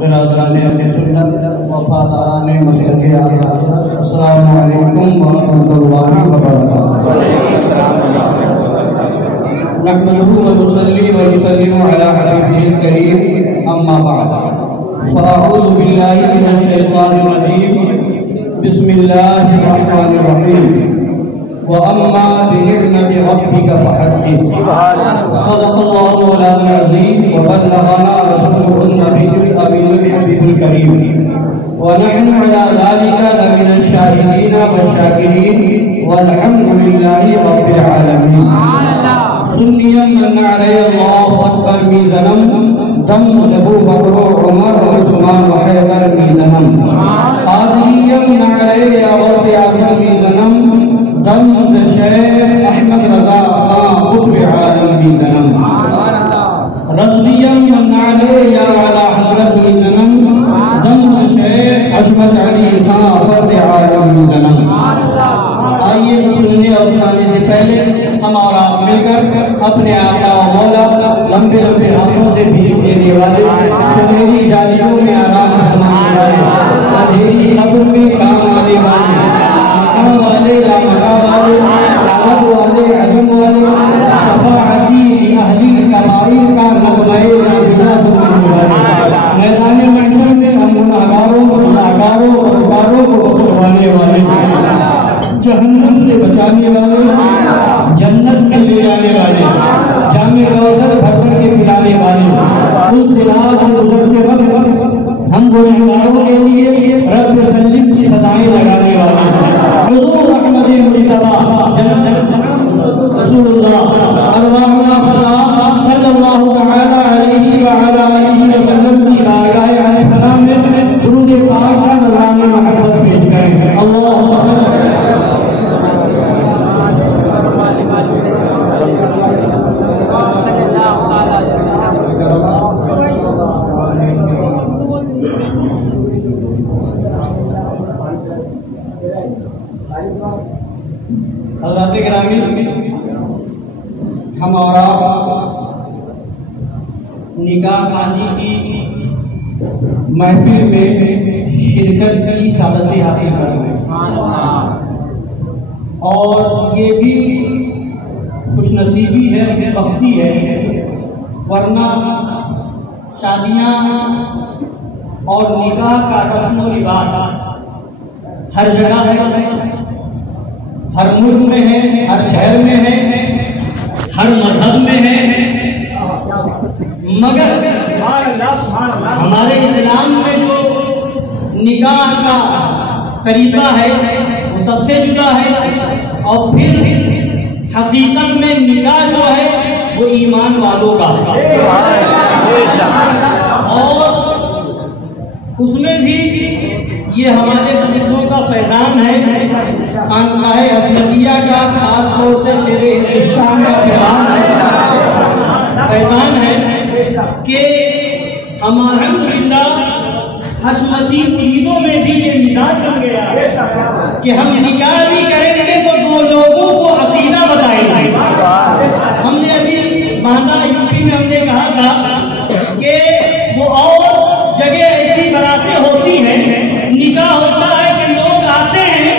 برادران اہل سنت وفاداران مسلک اعلی حضرت السلام علیکم ورحمۃ اللہ وبرکاتہ. نحمده ونصلي ونسلم على حبيبه الكريم اما بعد فاعوذ بالله من الشيطان الرجيم بسم الله الرحمن الرحيم وأما بنعمة ربك فحدث. صدق الله مولانا العظيم وبلغنا رسوله النبي الأمين الحبيب الكريم ونحن على ذلك لمن الشاهدين والشاكرين والحمد لله رب العالمين. سنيا من علي الله أكبر ميزنم دم أبو بكر وعمر وعثمان وحيدر ميزنم قادريا من علي غوث أعظم ميزنم دم شیخ احمد رضا خان قطب عالم کی جنم رضویم من علی یا علی حضرت کی جنم دم شیخ حشمت علی خان فرد عالم کی جنم. آئیے سننے اور سنانے سے پہلے ہم اور آپ مل کر اپنے آقا و مولا لمبے لمبے ہاتھوں سے بھیک دینے والے سنہری جالیوں میں آرام سمانے والے اندھیری قبر میں کام آنے والے والے عرب والے عجم والے شفاعتی اہلی کبائر کا نغمہ نازلہ سننے والے میدان محشر میں ہم گناہگاروں کو بخشوانے والے جہنم سے بچانے والے جنت میں لے جانے والے جامع کوثر بھر بھر کے پلانے والے ان صراط سے گزرتے وقت ہم گناہگاروں کے لیے رب سلم کی صدائیں لگانے والے حضور احمد مجتبی رسول اللہ ارواحنا فلا صلی اللہ تعالی علیہ وعلا آلہ وسلم کی بارگاہ علیہ السلام میں درود پاک کا نذرانہ محبت پیش کریں. اللہم حضرات گرامی، ہم اور نکاح خانی کی محفل میں شرکت کی سعادت حاصل کر رہے ہیں اور یہ بھی خوش نصیبی ہے، خوش بختی ہے، ورنہ شادیاں اور نکاح کا رسم و رواج ہر جگہ ہے، ہر ملک میں ہے، ہر شہر میں ہے، ہر مذہب میں ہے، مگر ہمارے اسلام میں جو نکاح کا طریقہ ہے وہ سب سے جدا ہے اور پھر حقیقت میں نکاح جو ہے وہ ایمان والوں کا ہے اور اس میں بھی یہ ہمارے بزرگوں کا فیضان ہے، خانقاہ احمدیہ کا خاص طور سے شیر ہندوستان کا فیضان ہے کہ ہمارے حشمتی مریدوں میں بھی یہ مزاج بن گیا ہے کہ ہم نکاح بھی کریں گے تو دو لوگوں کو عقیدہ بتائیں گے. ہم نے ابھی باندھا یوپی میں ہم نے کہا تھا کہ وہ اور جگہ ایسی براتیں ہوتی ہیں، نکاح ہوتا ہے کہ لوگ آتے ہیں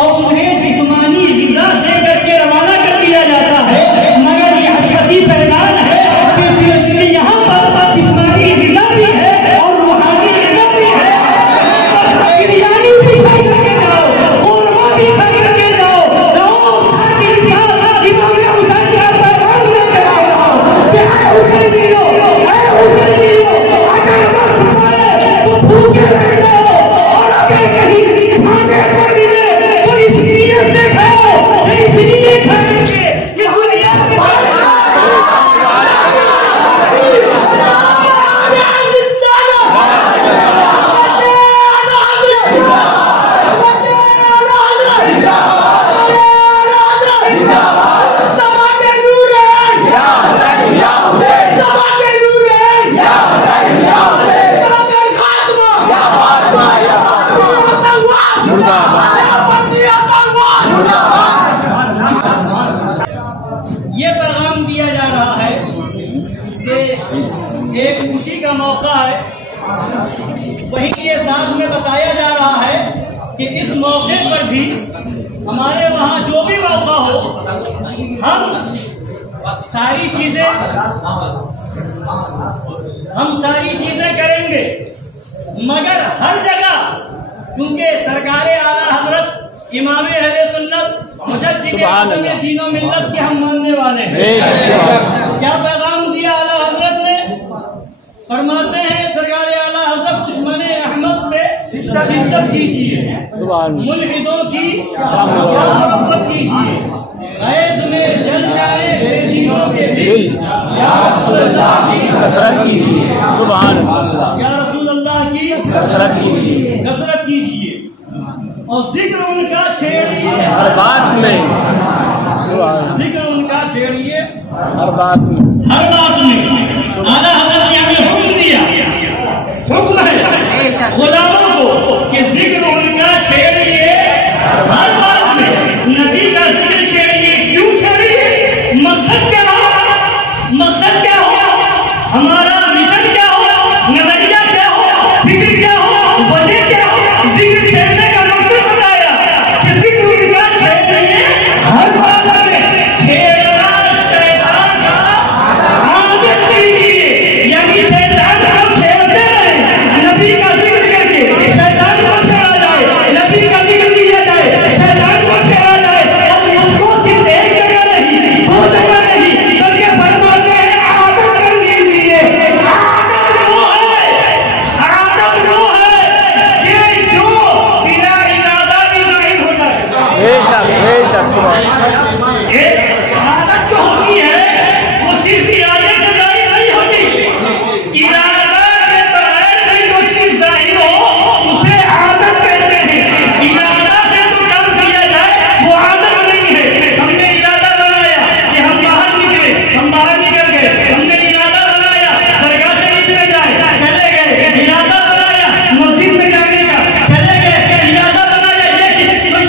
اور انہیں جسمانی غذا دے کر کے روانہ کر دیا جاتا ہے، مگر یہ حشمتی پیغام ہے کہ یہاں پر جسمانی غذا بھی ہے اور روحانی غذا بھی ہے. بریانی بھی کھا کر کے جاؤ، قورمہ بھی کھا کر کے جاؤ، امام حسین کا پیغام لے کر آؤ، حسین ایک خوشی کا موقع ہے. وہیں یہ ساتھ میں بتایا جا رہا ہے کہ اس موقع پر بھی ہمارے وہاں جو بھی موقع ہو ہم ساری چیزیں کریں گے، مگر ہر جگہ چونکہ سرکار اعلیٰ حضرت امام اہل سنت مجدد اعظم دین و ملت کے ہم ماننے والے ہیں. کیا پیغام دیا اعلیٰ حضرت نے؟ فرماتے ہیں سرکار اعلیٰ حضرت دشمن احمد پہ شدت کیجیے، ملحدوں کی محبت کیجیے، غیظ میں جل جائے بے دینوں کے دل، یا رسول اللہ کی کثرت کیجیے، یا رسول اللہ کی کثرت کیجیے، اور ذکر ان کا چھیڑیے ہر بات میں، ذکر ان کا چھیڑیے ہر بات میں. اعلیٰ حضرت نے ہمیں حکم دیا، حکم ہے غلاموں کو کہ ذکر ان کا چھیڑیے ہر بات میں. نبی کا ذکر چھیڑیے. کیوں چھیڑیے؟ مقصد کیا ہو؟ مقصد کیا ہو؟ ہمارا مشن کیا ہو؟ نظریہ کیا ہو؟ فکر کیا ہو؟ وجہ کیا ہو؟ ذکر چھیڑنے کا مقصد بتایا کہ ذکر ان کا چھیڑیے ہر بات میں. چھیڑنا شیطان کا عادت کیجیے، یعنی شیطان کو چھیڑتے رہیں. نبی کا ذکر کر کے شیطان کو چھیڑا جائے، نبی کا ذکر کیا جائے شیطان کو چھیڑا جائے. اور اس کو صرف ایک جگہ نہیں، دو جگہ نہیں، بلکہ فرماتے ہیں عادت کر لیجیے. عادت وہ ہے کہ جو بلا ارادہ بھی ظاہر ہو جائے. ایک عادت جو ہوتی ہے وہ صرف ارادے سے ظاہر نہیں ہوتی. ارادہ کے بغیر کوئی جو چیز ظاہر ہو اسے عادت کہتے ہیں. ارادہ سے جو کام کیا جائے وہ عادت نہیں ہے. ہم نے ارادہ بنایا کہ ہم باہر نکلے، ہم باہر نکل گئے. ہم نے ارادہ بنایا درگاہ شریف میں جائے، چلے گئے. ارادہ بنایا مسجد میں جانے کا، چلے گئے. ارادہ بنایا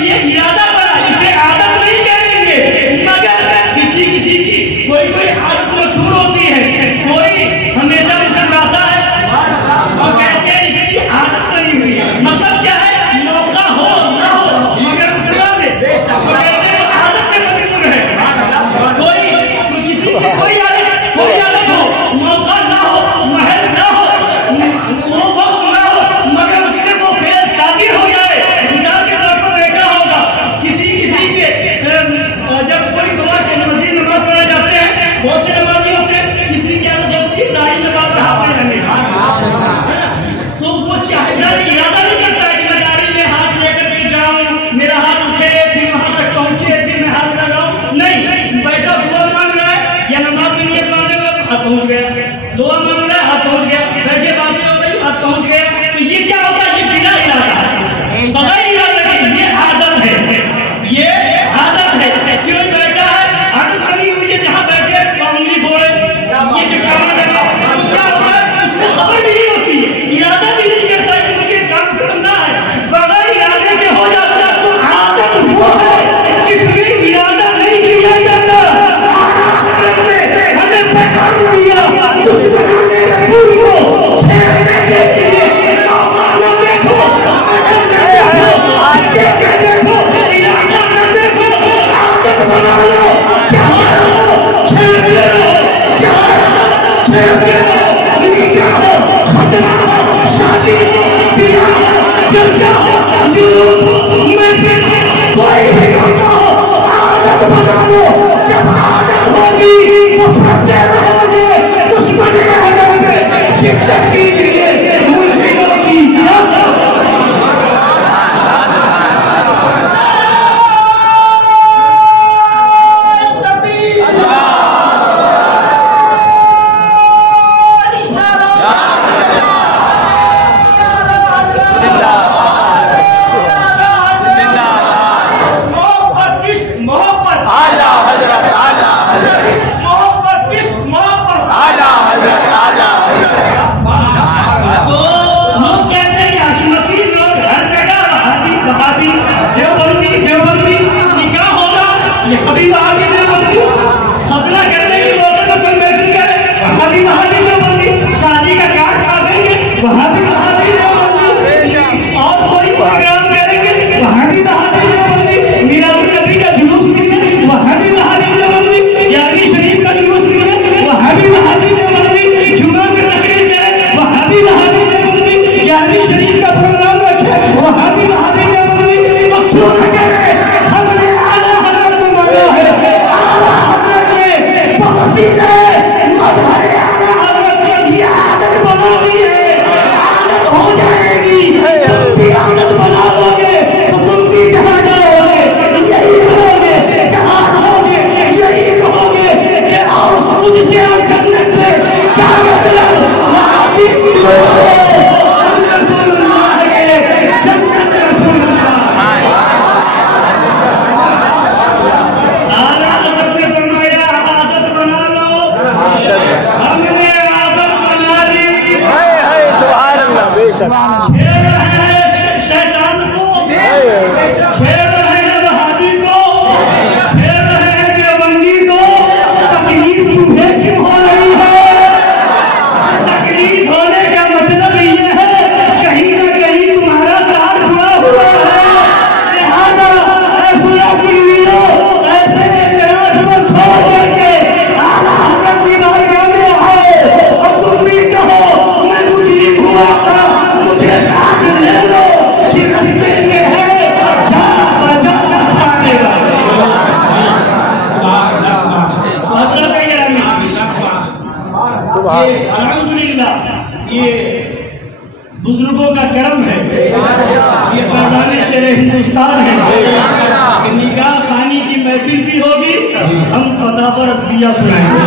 یہ ارادہ بنا، اسے عادت نہیں کہیں گے. مگر کسی کی کوئی عادت مشہور ہوتی ہے، کوئی ہمیشہ مسکراتا ہے اور کہتے ہیں اس کی عادت بنی ہوئی ہے. مطلب کیا ہے؟ موقع ہو نہ ہو مگر مسکرا دے. وہ کہتے ہیں عادت سے مجبور ہے. کوئی کسی کی کوئی عادت ہو، موقع نہ ہو، محل نہ ہو، وہ وقت نہ ہو، مگر اس سے وہ فعل صادر ہو جائے. مثال کے طور پر دیکھا ہوگا کسی کے جب کوئی دعا کے مسجد نماز پڑھے جاتے ہیں، بہت سے نمازی ہوتے ہیں، کسی کی عادت ہوتی ہے داڑھی میں بات ہاتھ میں رہنے کا، تو وہ چاہتا ارادہ نہیں کرتا ہے کہ میں داڑھی میں ہاتھ لے کر کے جاؤں، میرا ہاتھ اٹھے پھر وہاں تک پہنچے پھر میں ہاتھ لگاؤں. نہیں، بیٹھا دعا مانگ رہا ہے یا نماز میں نیت مانگنے میں ہاتھ پہنچ گیا، دعا مانگ رہا ہے ہاتھ پہنچ گیا، بیٹھے باتیں ہو گئی ہاتھ پہنچ گیا. تو یہ کیا ہوتا ہے؟ یہ بنا ارادہ، بغیر ارادہ کی. یہ عادت ہے، یہ عادت ہے. کیوں بیٹھا ہے؟ عادت بنی ہوئی ہے جہاں بیٹھے پاؤنگلی بوڑے یہ جو کام کرنا، تو کیا ہوتا ہے؟ اس کو خبر بھی نہیں ہوتی ہے، ارادہ بھی نہیں کرتا کہ مجھے کام کرنا ہے. بغیر ارادے کے ہو جاتا ہے. تو عادت وہ ہے جس میں ارادہ نہیں کیا جاتا. ہمیں پیغام دیا دشمنوں نے رسول کو چھیڑنے کے لیے. دیکھو دیکھو دیکھو عادت بنا لو. کیا ہو؟ چھیڑتے رہو. کیا ہو؟ چھیڑتے رہو. کیا ہو؟ خطرہ ہو، شادی ہو، بیاہ ہو، جلسہ ہو، میں کوئی بھی ہوتا ہو، عادت بنا لو. جب عادت ہوگی وہ پھرتے رہو گے. دشمن اہل میں شدت کیجیے، ملحدوں کی محبت عادت بنا لو گے تو تم بھی جہاں جاؤ گے یہی کرو گے، جہاں رہو گے یہی کہو گے کہ آؤ مجھ سے اور جنت سے کیا مطلب؟ رسول اللہ ہے، جنت رسول اللہ۔ اعلیٰ حضرت نے فرمایا عادت بنا لو، ہم نے عادت بنا لی۔ سبحان اللہ، بے شک چھیڑ ہے شیطان کو، چھیڑ ہے وہابی کو، چھیڑ ہے دیوبندی کو، تکلیف تمہیں کیوں ہو رہی ہے؟ تکلیف ہونے کا مطلب یہ ہے کہیں نہ کہیں تمہارا تار جڑا ہوا ہے، لہذا ایسے ایسے اعتراض کو چھوڑ کر کے اعلیٰ حضرت کی بارگاہ میں آؤ اور تم بھی کہو میں مجرم ہوا تھا، مجھے ساتھ لے لو کہ رستے میں ہے جا بجا اٹھانے والے۔ حضرت گرامی، یہ الحمدللہ یہ بزرگوں کا کرم ہے، یہ فیضان شیر ہندوستان ہے کہ نکاح خانی کی محفل کی ہوگی ہم فتح پر عطیہ سنائیں گے،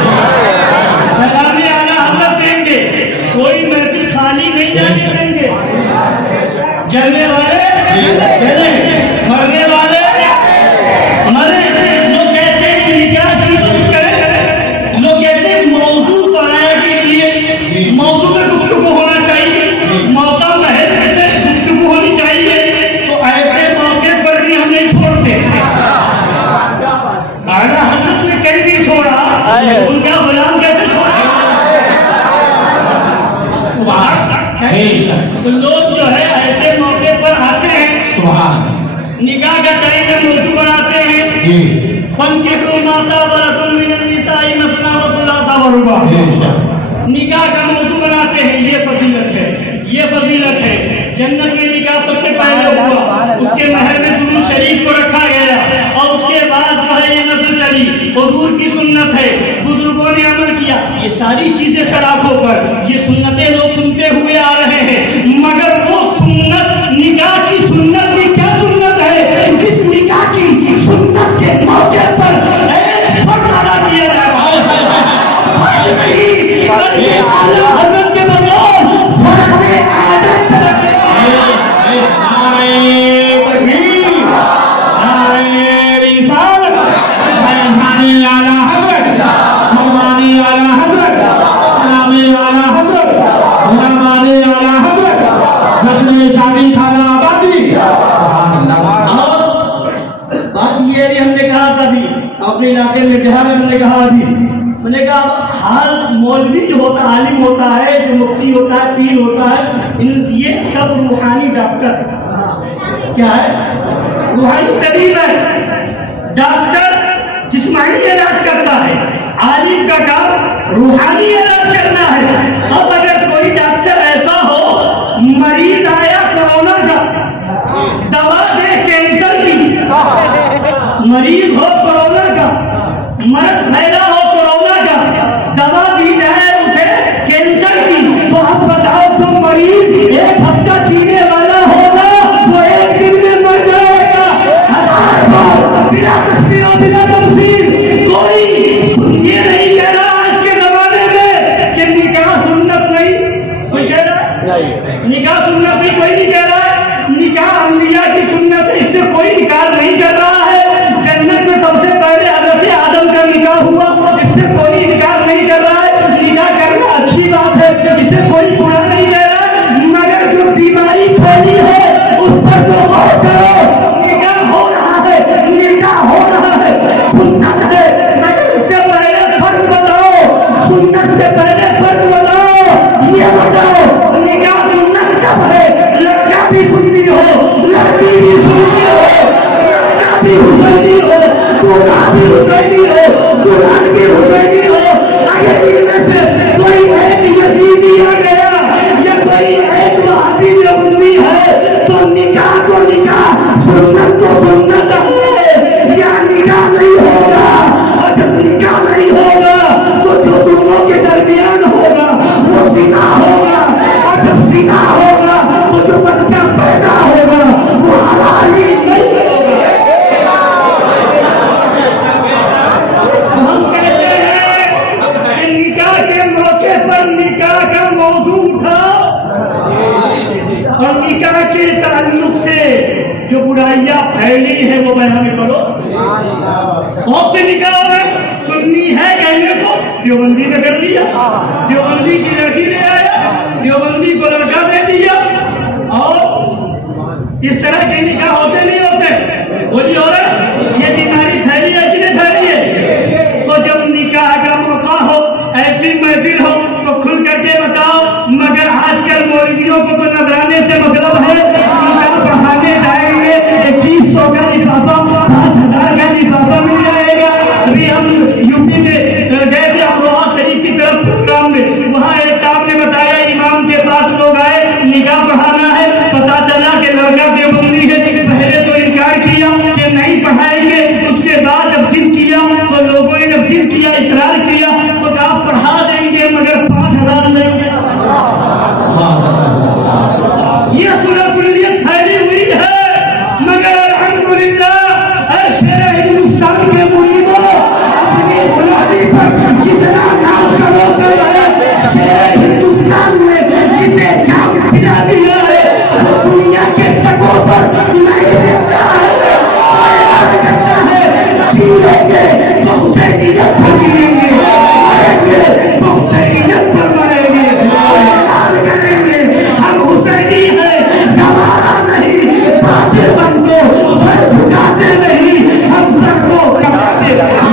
پیغام اعلیٰ حضرت دیں گے، کوئی محفل خالی نہیں جانے دیں گے، جلنے والے جلیں، مرنے والے مرے۔ لوگ کہتے ہیں نکاح کی بات کریں، لوگ کہتے ہیں موضوع بنایا کے لیے موضوع میں گفتگو ہونا چاہیے، موقع محل سے گفتگو ہونی چاہیے، تو ایسے موقع پر بھی ہم نہیں چھوڑتے۔ اعلیٰ حضرت نے کہیں بھی چھوڑا، ان کا غلام کیسے چھوڑا؟ تو لوگ جو ہے ایسے موقع پر آتے ہیں، نکاح کا ٹائم میں موضوع بناتے ہیں، فَانكِحُوا مَا طَابَ لَكُم مِّنَ النِّسَاءِ مَثْنَىٰ وَثُلَاثَ وَرُبَاعَ، نکاح کا موضوع بناتے ہیں، یہ فضیلت ہے، یہ فضیلت ہے۔ جنت میں نکاح سب سے پہلے ہوا، اس کے محل میں درود شریف کو رکھا گیا اور اس کے بعد جو ہے یہ نسل چلی، حضور کی سنت ہے، بزرگوں نے عمل کیا، یہ ساری چیزیں سراخوں پر، یہ سنتیں لوگ سنتے ہوئے آ رہے ہیں، مگر وہ سنت نکاح کی سنت بھی کیا سنت ہے جس نکاح کی سنت کے موقع پر ایک فرض ادا کیا جا رہا ہے، فرض نہیں بلکہ اعلیٰ حضرت کے بغیر فرض عادت رکھے۔ اپنے علاقے میں بہار میں نے کہا ابھی، میں نے کہا حال مولوی جو ہوتا ہے، عالم ہوتا ہے، جو مفتی ہوتا ہے، پیر ہوتا ہے، یہ سب روحانی ڈاکٹر کیا ہے؟ روحانی طبیب ہے۔ ڈاکٹر جسمانی علاج کرتا ہے، عالم کا کام روحانی علاج کرنا ہے۔ اب اگر کوئی ڈاکٹر ایسا ہو، مریض آیا کورونا کا، دوا دے کینسر کی، مریض ہو کورونا کا، مرض پھیلا ہو کورونا کا، دوا دی جائے اسے کینسر کی، تو اب بتاؤ جو مریض ایک ہفتہ جینے والا ہوگا وہ ایک دن میں مر جائے گا، ہزار بار بلا تشبیہ و بلا تمثیل۔ کوئی یہ نہیں کہہ رہا آج کے زمانے میں کہ نکاح سنت نہیں، کوئی کہہ رہا ہے نکاح سنت نہیں، کوئی نہیں کہہ رہا ہے نکاح انبیاء کی سنت ہے، اس سے کوئی نکاح نہیں کر رہا ہے۔ جنت میں سب سے پہلے حضرت آدم کا نکاح ہوا، اس سے کوئی نکاح نہیں کر رہا ہے، نکاح کرنا اچھی بات ہے، اس سے کوئی برا نہیں کہہ رہا ہے، مگر جو بیماری پھیلی ہے اس پر تو غور کرو۔ نکاح ہو رہا ہے، نکاح ہو رہا ہے، سنت ہے، مگر اس سے پہلے فرض بتاؤ، سنت سے پہلے فرض بتاؤ، یہ بتاؤ نکاح سنت کب ہے؟ لڑکا بھی سنی ہو، لڑکی بھی سنی ہو، لڑکا بھی حسینی ہو، دولہا بھی حسینی ہو، دلہن بھی حسینی ہو، اگر ان میں سے کوئی ایک یزیدی آ گیا یا کوئی ایک وہابی اموی ہے تو نکاح کو نکاح، سنت کو سنت ہے، یا نکاح نہیں ہوگا، اور جب نکاح نہیں ہوگا تو جو دونوں کے درمیان ہوگا وہ زنا ہوگا، اور جب زنا ہوگا تو جو بچہ پیدا ہوگا نکاح کا موضوع اٹھا اور نکاح کے تعلق سے جو برائیاں پھیلی ہے وہ بیان کرو. بہت سے نکاح ہے سنی ہے کہنے کو دیوبندی نے کر لیا, دیوبندی کی لڑکی لے آیا, دیوبندی کو لڑکا دے دیا, اور اس طرح کے نکاح ہوتے نہیں ہوتے. بولیے عورت یہ بیماری پھیلی ہے کہ نہیں پھیلی ہے؟ تو جب نکاح کا موقع ہو, ایسی محفل ہو تو کھل کر کے بتاؤ. مگر آج کل مولویوں کو تو نذرانے سے مطلب ہے نکاح پڑھانے جائیں گے 2100 کا لفافہ 5000 کا لفافہ مل جائے گا. ابھی ہم یو پی میں گئے تھے امروہہ شریف کی طرف پروگرام میں, وہاں ایک صاحب نے بتایا امام کے پاس لوگ آئے نکاح پڑھانا ہے, پتا چلا کہ لڑکا دیوبندی ہے. پہلے تو انکار کیا کہ نہیں پڑھائیں گے, اس کے بعد جب ضد کیا تو لوگوں نے جب ضد کیا اصرار کیا تو کہا پڑھا دیں گے مگر 5000 لیں گے. یہ سورہ کلیت پھیلی ہوئی ہے, مگر الحمدللہ اے شیر ہندوستان کے مریدوں اپنی غلامی پر جتنا ناز کرو شیر ہندوستان میں جسے جام پلا دیا ہے وہ دنیا کے تکوں پر نہیں دیتا ہے, کرتا ہے جیئیں گے تو حسینیت پر جیئیں گے, مریں گے تو حسینیت پر مریں گے, اعلان کریں گے ہم حسینی ہیں, گوارا نہیں باطل بن کو سر جھکاتے نہیں, ہم سر کو کٹاتے نہیں.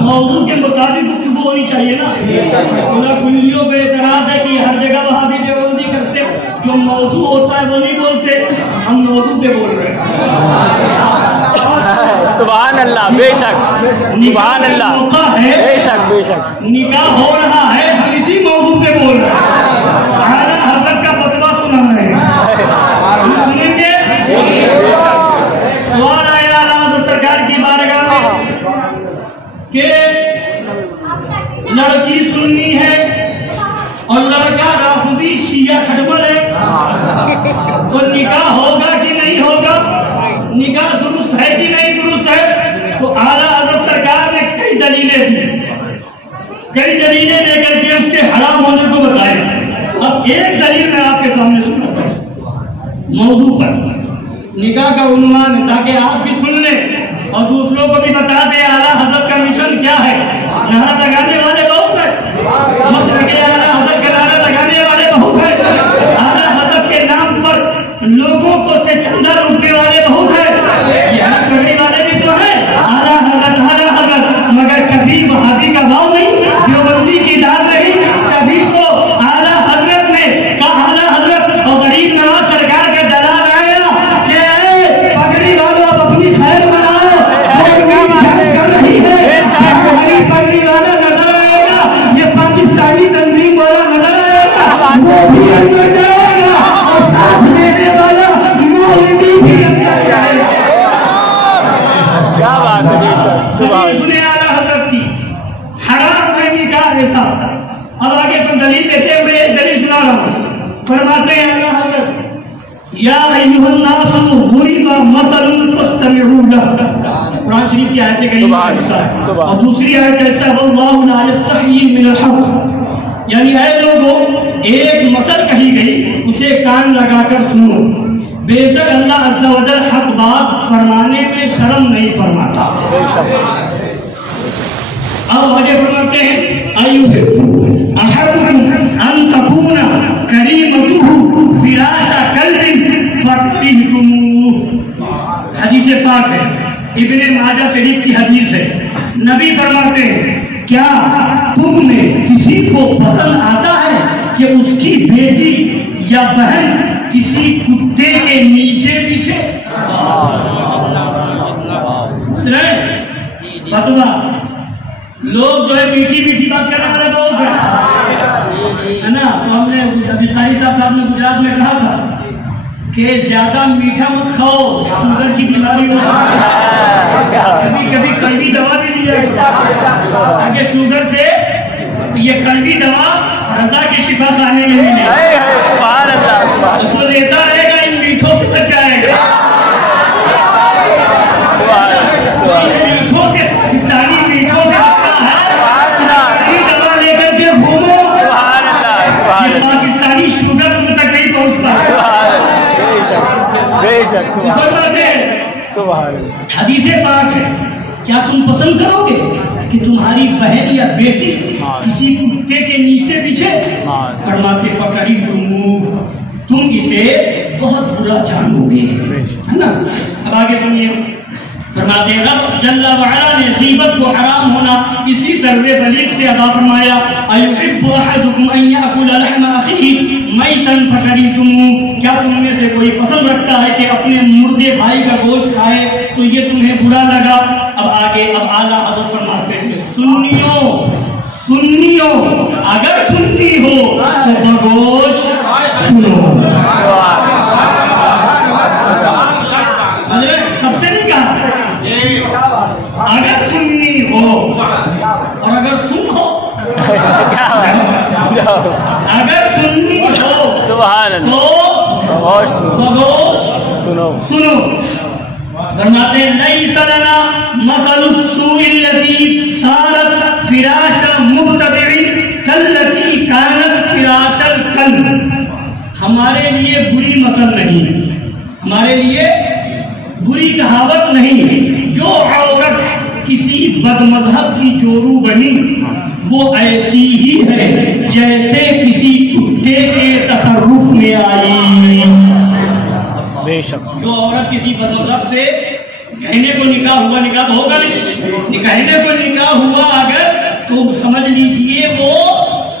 موضوع کے مطابق گفتگو ہونی چاہیے نا. کلیوں پہ اعتراض ہے کہ ہر جگہ وہاں بھی دیوبندی کرتے, جو موضوع ہوتا ہے وہ نہیں بولتے, ہم موضوع پہ بول رہے ہیں. سبحان اللہ, بے شک سبحان اللہ, بے شک بے شک نکاح ہو رہا ہے, ہم اسی موضوع پہ بول رہے ہیں. اعلیٰ حضرت کا فتویٰ سنا رہے ہیں, ہم سنیں گے. سوال آیا اعلیٰ حضرت سرکار کی بارگاہ میں کہ لڑکی سنی ہے اور لڑکا رافضی شیعہ کھٹمل ہے, تو نکاح ہوگا کہ نہیں ہوگا, نکاح درست ہے کہ نہیں درست ہے؟ تو اعلیٰ حضرت سرکار نے کئی دلیلیں دی, کئی دلیلیں دے کر کے اس کے حرام ہونے کو بتایا. اب ایک دلیل میں آپ کے سامنے سناتا ہوں موضوع پر, نکاح کا عنوان ہے تاکہ آپ بھی سن لیں اور دوسروں کو بھی بتا دیں اعلیٰ حضرت کا مشن کیا ہے. نعرہ لگانے والے بہت ہیں, مسلک اعلیٰ حضرت کے نعرہ لگانے والے بہت ہیں, اعلیٰ حضرت کے نام پر لوگوں کو سے چندہ لوٹنے والے بہت ہیں, یہاں پڑھنے والے بھی تو ہیں اعلیٰ حضرت, مگر کبھی وہابی کا بھاؤ نہیں, دیوبندی کی داد نہیں, کبھی تو اعلیٰ حضرت نے کہا اعلیٰ حضرت اور غریب نواز سرکار کا دلال آیا کہ پگڑی والوں اب اپنی خیر بناؤ, پگڑی والا نظر آئے گا, یہ پاکستانی تنظیم والا نظر آئے گا, وہ بھی اندر جائے گا, اور ساتھ دینے والا مولوی بھی اندر جائے گا. کیا بات ہے, سنے اعلیٰ حضرت کی حرام ہے نکاح ایسا. اب آگے تو دلیل دیتے ہوئے ایک دلیل سنا رہا ہوں. فرماتے ہیں اعلیٰ حضرت یا ایھا الناس ضرب مثل فاستمعوا له, قرآن شریف کی آیت کریمہ ہے, اور دوسری آیت کہتا ہے واللہ لا یستحیی من الحق, یعنی اے لوگوں ایک مثل کہی گئی اسے کان لگا کر سنو, بے شک اللہ عز و جل حق بات فرمانے میں شرم نہیں فرماتا. اب آگے فرماتے ہیں ایحب احدکم ان تکون کریمتہ فراش کلب فکرہتموہ. حدیث پاک ہے, ابن ماجہ شریف کی حدیث ہے. نبی فرماتے ہیں کیا تم میں کسی کو پسند آتا ہے کہ اس کی بیٹی یا بہن کسی کتے کے نیچے پیچھے؟ فتویٰ لوگ جو ہے میٹھی میٹھی بات کرنے والے بہت ہیں, ہے نا. تو ہم نے ابھی قاری صاحب نے گجرات میں کہا تھا کہ زیادہ میٹھا مت کھاؤ، شوگر کی بیماری ہو، کبھی کبھی کڑوی دوا بھی لی جائے تاکہ شوگر سے یہ کڑوی دوا رضا کی شفا کھانے میں ملے، تو لیتا رہے گا ان میٹھوں سے بچ جائے گا، میٹھوں سے، پاکستانی میٹھوں سے بچنا ہے، کڑوی دوا لے کر کے گھومو، یہ پاکستانی شوگر تم تک نہیں پہنچ پائے۔ حدیث پاک ہے، کیا تم پسند کرو گے کہ تمہاری بہن یا بیٹی کسی کتے کے نیچے پیچھے؟ فرماتے تم اسے بہت برا جانو گے، ہے نا؟ اب آگے سنیے، فرماتے رب جل وعلا نے غیبت کو حرام ہونا اسی درب بلیغ سے ادا فرمایا، ایحب احدکم ان یاکل لحم اخیہ میتا فکریتموہ، کیا تم میں سے کوئی پسند رکھتا ہے کہ اپنے مردے بھائی کا گوشت کھائے تو یہ تمہیں برا لگا؟ اب آگے اعلیٰ حضرت فرماتے ہیں سنیو اگر سنی ہو تو بگوش سنو، سب سے نہیں کہا، اگر سننی ہو اور اگر سن ہو، اگر سننی ہو تو بگوش سنو۔ فرماتے لیس لنا مثل السوء التي صارت فراش مبتدع کالتي كانت فراش الكلب، ہمارے لیے بری مثل نہیں، ہمارے لیے بری کہاوت نہیں، جو عورت کسی بد مذہب کی جورو بنی وہ ایسی ہی ہے جیسے کسی کتے کے تصرف میں آئی۔ بے شک جو عورت کسی بد مذہب سے کہنے کو نکاح ہوا، نکاح تو ہوگا نہیں، کہنے کو نکاح ہوا اگر تو سمجھ لیجئے وہ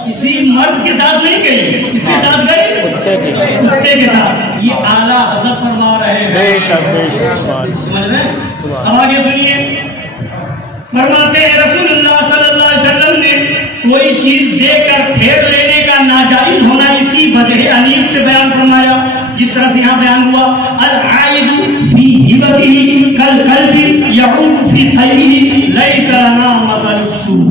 کسی مرد کے ساتھ نہیں گئی، کس کے ساتھ گئی؟ کتے کے ساتھ۔ یہ اعلیٰ حضرت فرما رہے ہیں، بے شک سمجھ رہے ہیں؟ اب آگے سنیے، فرماتے ہیں رسول اللہ صلی اللہ علیہ وسلم نے کوئی چیز دے کر پھیر لینے کا ناجائز ہونا اسی وجہ انیق سے بیان فرمایا، جس طرح سے یہاں بیان ہوا العائد فی ہبتہ کالکلب یعود فی قیئہ لیس لنا مثل السوء،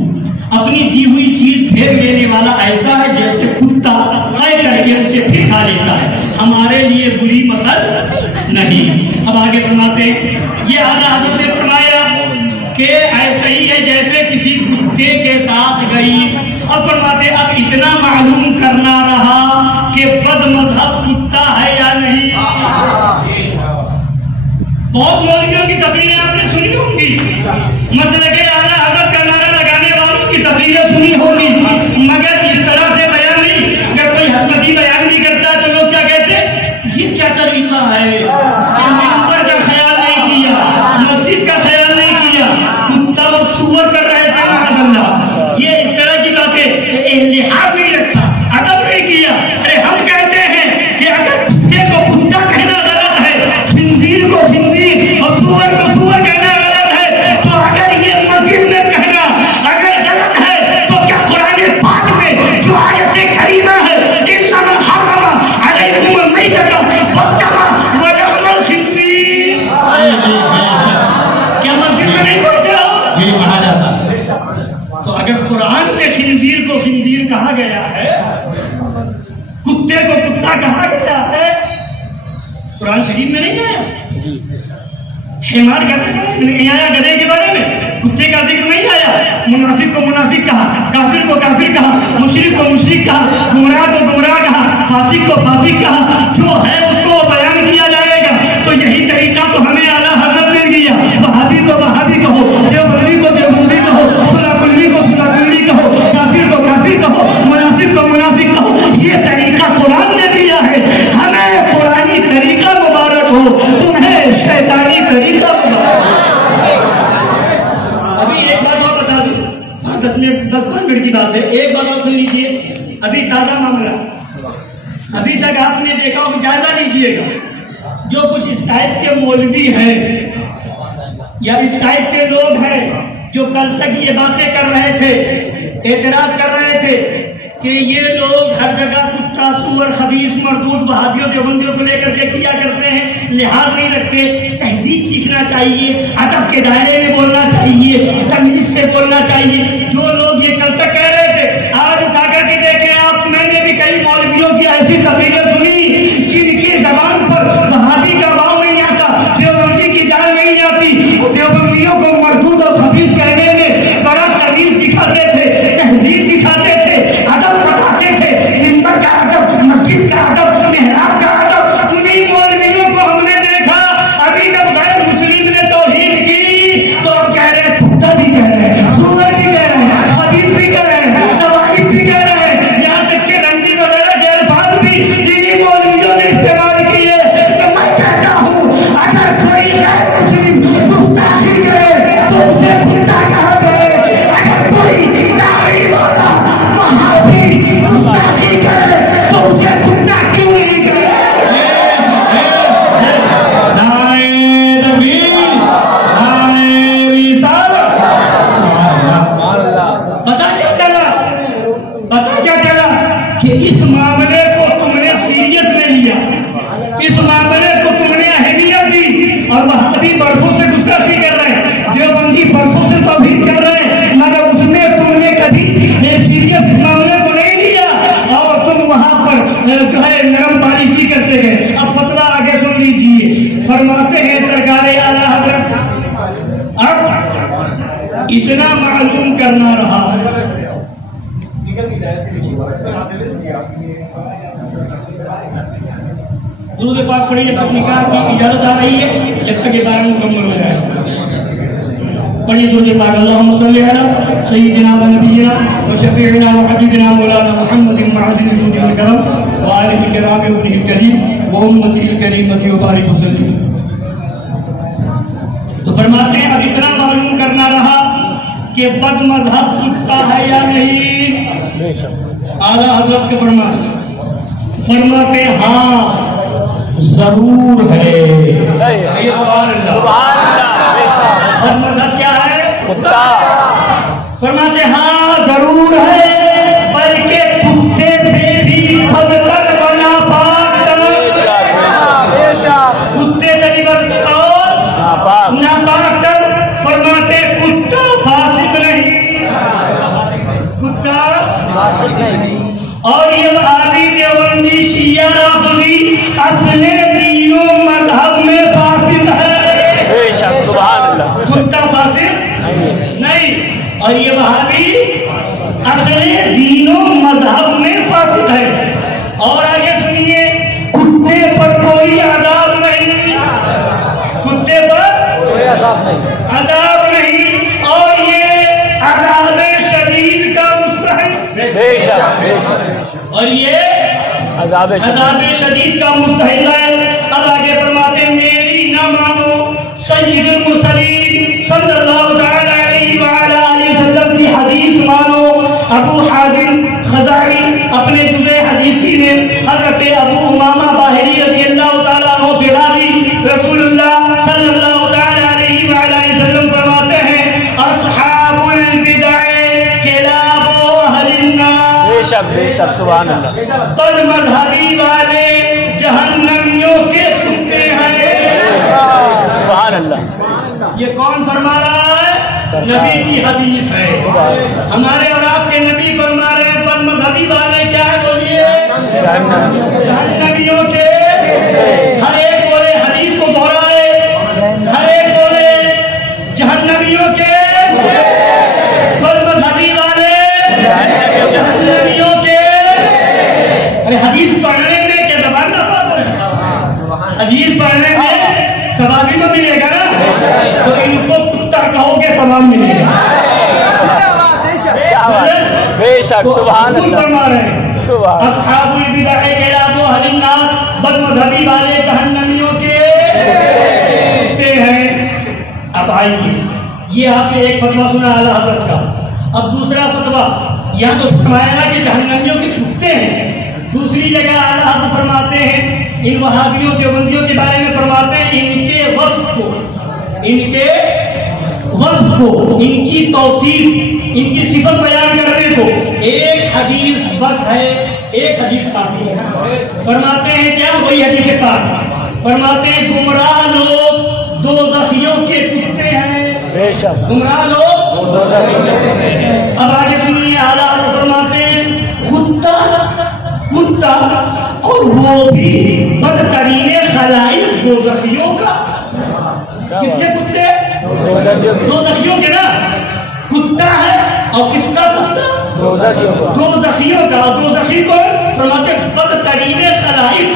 اپنی دی ہوئی چیز پھیر لینے والا ایسا ہے جیسے کتا قے کر کے اسے پھر کھا لیتا ہے، ہمارے لیے بری مثل نہیں۔ اب آگے فرماتے یہ اعلیٰ حضرت نے فرمایا کہ ایسا ہی ہے جیسے کسی کتے کے ساتھ گئی۔ اب فرماتے اب اتنا معلوم کرنا رہا کہ بد مذہب کتا ہے یا نہیں۔ بہت مولویوں کی تقریریں آپ نے سنی ہوں گی، مسلک اعلیٰ حضرت کا نعرہ لگانے والوں کی تقریریں سنی ہوگی، مگر اس طرح سے بیان نہیں۔ اگر کوئی حسمتی بیان بھی کرتا ہے تو لوگ کیا کہتے ہیں، یہ کیا طریقہ ہے، منبر کا خیال نہیں کیا، مسجد کا خیال نہیں کیا، کتا اور سور کر رہے تھے معاذ اللہ، یہ اس طرح کی باتیں، لحاظ نہیں رکھا، ادب نہیں کیا۔ ارے ہم کہتے ہیں کہ اگر کتے کو کتا کہنا غلط ہے، خنزیر کو خنزیر اور سور کو سور کہنا غلط ہے، تو اگر یہ مسجد میں کہنا اگر غلط ہے تو کیا قرآن پاک میں جو آیت کریمہ ہے انما حرم علیکم المیتۃ والدم ولحم الخنزیر، کیا مسجد میں نہیں پڑھتے ہو؟ یہ کہا جاتا ہے۔ تو اگر قرآن میں خنزیر کو خنزیر کہا گیا ہے، کتے کو کتا کہا گیا ہے، قرآن شریف میں نہیں آیا؟ حمار کا ذکر نہیں آیا، گدھے کے بارے میں کتے کا ذکر نہیں آیا، منافق کو منافق کہا، کافر کو کافر کہا، مشرک کو مشرک کہا، گمراہ کو گمراہ کہا، فاسق کو فاسق کہا، جو ہے اس کو بیان کیا جائے گا۔ تو یہی طریقہ تو ہمیں اعلیٰ حضرت نے دیا، وہابی کو وہابی کہو، دیوبندی کو دیوبندی کہو، سلا کلی کو سلا کلی کہو، کافر کو کافر کہو، منافق کو منافق کہو، یہ طریقہ قرآن نے دیا ہے۔ ہمیں قرآنی طریقہ مبارک ہو، تمہیں شیطانی طریقہ مبارک۔ ابھی ایک بات اور بتا دوں، 10 منٹ کی بات ہے، ایک بات اور سن لیجیے، ابھی تازہ معاملہ، ابھی تک آپ نے دیکھا ہو کہ جائزہ لیجیے گا، جو کچھ اس ٹائپ کے مولوی ہیں یا اس ٹائپ کے لوگ ہیں جو کل تک یہ باتیں کر رہے تھے، اعتراض کر رہے تھے کہ یہ لوگ ہر جگہ کتا سور خبیث مردود وہابیوں دیوبندیوں کو لے کر کے کیا کرتے ہیں، لحاظ نہیں رکھتے. تہذیب سیکھنا چاہیے، ادب کے دائرے میں بولنا چاہیے، تمیز سے بولنا چاہیے. جو لوگ یہ کل تک کہہ رہے تھے آج اٹھا کر کے دیکھیں آپ. میں نے بھی کئی مولویوں کی ایسی تقریریں سنی جن کی زبان پر وہابی کا واو نہیں آتا، دیوبندی کی دال نہیں آتی. وہ دیوبندیوں کو مردود اور خبیث کہنے میں بڑا تمیز دکھاتے تھے، تہذیب دکھاتے تھے، ادب بتاتے تھے، منبر کا ادب، مسجد کا ادب، محراب کا ادب. انہیں مولویوں کو ہم نے دیکھا ابھی جب غیر مسلم نے توہین کی تو اب کہہ رہے ہیں کتا بھی کہہ رہے ہیں، سور بھی کہہ رہے ہیں، خبیث بھی کہہ رہے ہیں، طوائف بھی کہہ رہے ہیں، یہاں تک کہ رنڈی وغیرہ کے الفاظ بھی انہیں مولویوں نے استعمال کیے. تو میں کہتا ہوں اگر کوئی غیر مسلم گستاخی کرے تو اسے کتا کہا کرے. اگر کوئی داڑھی والا وہابی گستاخی کرے تو اسے کتا کیوں نہیں کرے؟ پتا کیا چلا کہ اس معاملے کو تم نے سیریس میں لیا، اس معاملے کو تم نے اہمیت دی. اور وہابی برسوں سے گستاخی کر رہے ہیں، دیوبندی برسوں سے توہین کر رہے ہیں، مگر اس میں تم نے کبھی سیریس معاملے کو نہیں لیا اور تم وہاں پر جو ہے نرم پالیسی کرتے گئے. اب فتویٰ آگے سن لیجیے. فرماتے ہیں سرکار اعلیٰ حضرت اب اتنا معلوم کرنا رہا. درود پاک پڑھی جب تک نکاح کی اجازت آ رہی ہے، جب تک یہ بیان مکمل ہو جائے. پڑھیے درود پاک. اللہم صلی علی سیدنا و نبینا و شفیعنا و حبیبنا مولانا محمد معدن جود الکرم و آلہ الکرام و ابنہ الکریم و امتہ الکریمۃ و بارک وسلم. تو فرماتے ہیں اب اتنا معلوم کرنا رہا کہ بد مذہب کتا ہے یا نہیں. اعلیٰ حضرت کے فرماتے ہاں ضرور ہے. بد مذہب کیا ہے؟ کتا. فرماتے ہاں ضرور ہے، بلکہ کتے سے بھی بدتر بنا پاک کتے سے بھی بدتر اور ناپاک تر. فرماتے کتا فاسق نہیں، کتا فاسق نہیں. اور یہ وہابی دیوبندی شیعہ رافضی اصل دین و مذہب میں فاسق ہے. سبحان اللہ. کتا فاسق نہیں، اور یہ وہابی اصل دین و مذہب میں فاسق ہے. اور آگے سنیے، کتے پر کوئی عذاب نہیں، کتے پر کوئی عذاب نہیں، اور یہ عذاب شدید کا مستحق، اور یہ عذاب شدید کا مستحق ہے. اب آگے فرماتے ہیں میری نہ مانو، سید المرسلین صلی اللہ تعالی علیہ وآلہ وسلم کی حدیث مانو. ابو حازم خزاعی اپنے جزء حدیثی میں حضرت ابو امامہ باہری رضی اللہ تعالیٰ عنہ سے راوی رسول اللہ صلی اللہ تعالی علیہ وآلہ وسلم فرماتے ہیں اصحاب البدع کلاب اہل النار. بے شک سبحان اللہ. بد مذہبی والے جہنمیوں کے کتے ہیں. سبحان اللہ. یہ کون فرما رہا ہے؟ نبی کی حدیث ہے. ہمارے اور آپ کے نبی فرما رہے ہیں بد مذہبی والے کیا ہے؟ بولیے جہنمیوں کے. ہر ایک بولے حدیث کو دہرائے، ہر ایک بولے جہنمیوں کے. بد مذہبی والے جہنمیوں کے. ارے حدیث پڑھنے میں کیا زبان نہ پاتا ہے؟ حدیث پڑھنے میں ثواب بھی ملے گا نا، تو ان کو کتا کہو گے ثواب ملے گا. بے شک سبحان اللہ. اصحاب البدع کلاب اہل النار، بد مذہبی والے جہنمیوں کے کتے ہیں. اب آئیے، یہ آپ نے ایک فتویٰ سنا اعلیٰ حضرت کا. اب دوسرا فتویٰ، یہاں تو فرمایا نا کہ جہنمیوں کے کتے ہیں. دوسری جگہ اعلیٰ حضرت فرماتے ہیں ان وہابیوں کے بندیوں کے بارے میں فرماتے ہیں ان کے وصف کو، ان کی توصیف ان کی صفت بیان کرنے کو ایک حدیث بس ہے، ایک حدیث کافی ہے۔ فرماتے ہیں کیا؟ وہی حدیث پاک فرماتے ہیں گمراہ لوگ دوزخیوں کے کتے ہیں، بے شک گمراہ لوگ دوزخی کے کتے ہیں۔ اب آگے سنیے، اعلیٰ حضرت فرماتے ہیں کتا اور وہ بھی بدترین خلائق دوزخیوں کا۔ کس کے کتے؟ دوزخیوں کے نا، کتا ہے اور کس کا کتا؟ دوزخیوں کا۔ دوزخی کو فرماتے بدترین خلائق،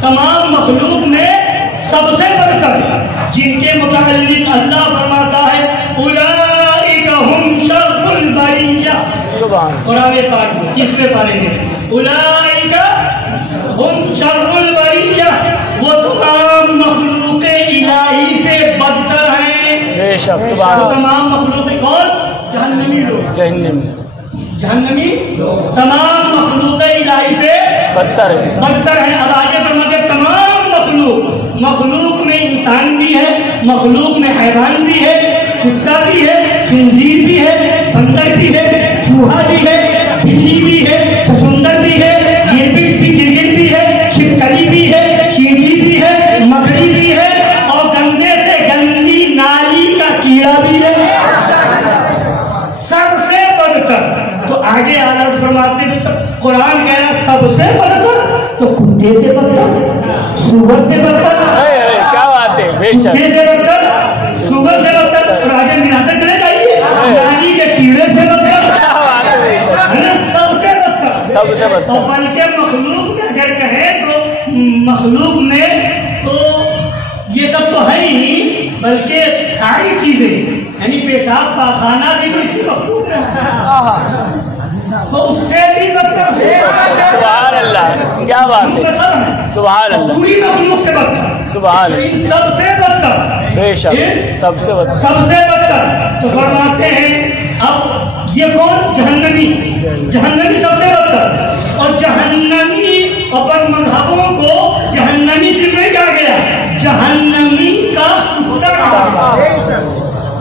تمام مخلوق میں سب سے بڑھ کر جن کے متعلق اللہ فرماتا ہے اولئک ہم شر البریہ۔ قرآن پاک میں کس پہ پڑھیں گے؟ اولئک ہم شر البریہ، وہ تمام مخلوق الہی سے بدتر ہیں۔ بے شک سبحان اللہ۔ تمام مخلوق کون؟ جہنمی لوگ، جہنمی تمام مخلوق الہی سے بدتر ہے۔ اب آگے فرماتے ہیں تمام مخلوق میں انسان بھی ہے، مخلوق میں حیوان بھی ہے، کتا بھی ہے، خنزیر بھی ہے، بندر بھی ہے، چوہا بھی ہے، بلی بھی ہے، چھچھندر بھی ہے، گرگٹ بھی ہے، چھپکلی بھی ہے، چینٹی بھی ہے، مکڑی بھی ہے، اور گندے سے گندی نالی کا کیڑا بھی ہے، سب سے بڑھ کر۔ تو آگے اعلیٰ فرماتے ہیں قرآن کہہ رہا سب سے بڑھ کر تو کتے سے بدتر، سور سے بدتر، کیا بات ہے، بے شک کتے سے بدتر، سور سے بدتر، اور آگے ملاتے چلے جائیے، نالی کے کیڑے سے بدتر، سب سے بدتر۔ اور بلکہ مخلوق میں اگر کہیں تو مخلوق میں تو یہ سب تو ہے ہی، بلکہ ساری چیزیں یعنی پیشاب پاخانہ بھی تو اسی مخلوق میں تو اس سے بھی بدتر۔ سبحان اللہ، کیا بات ہے، سبحان اللہ، پوری مخلوق سے بدتر، سبحان اللہ، سب سے بدتر، بے شک سب سے بدتر، سب سے بدتر۔ تو فرماتے ہیں اب یہ کون؟ جہنمی، جہنمی سب سے بدتر۔ اور جہنمی اپن مذہبوں کو جہنمی سے نہیں کہا گیا، جہنمی کا کتا کہا گیا،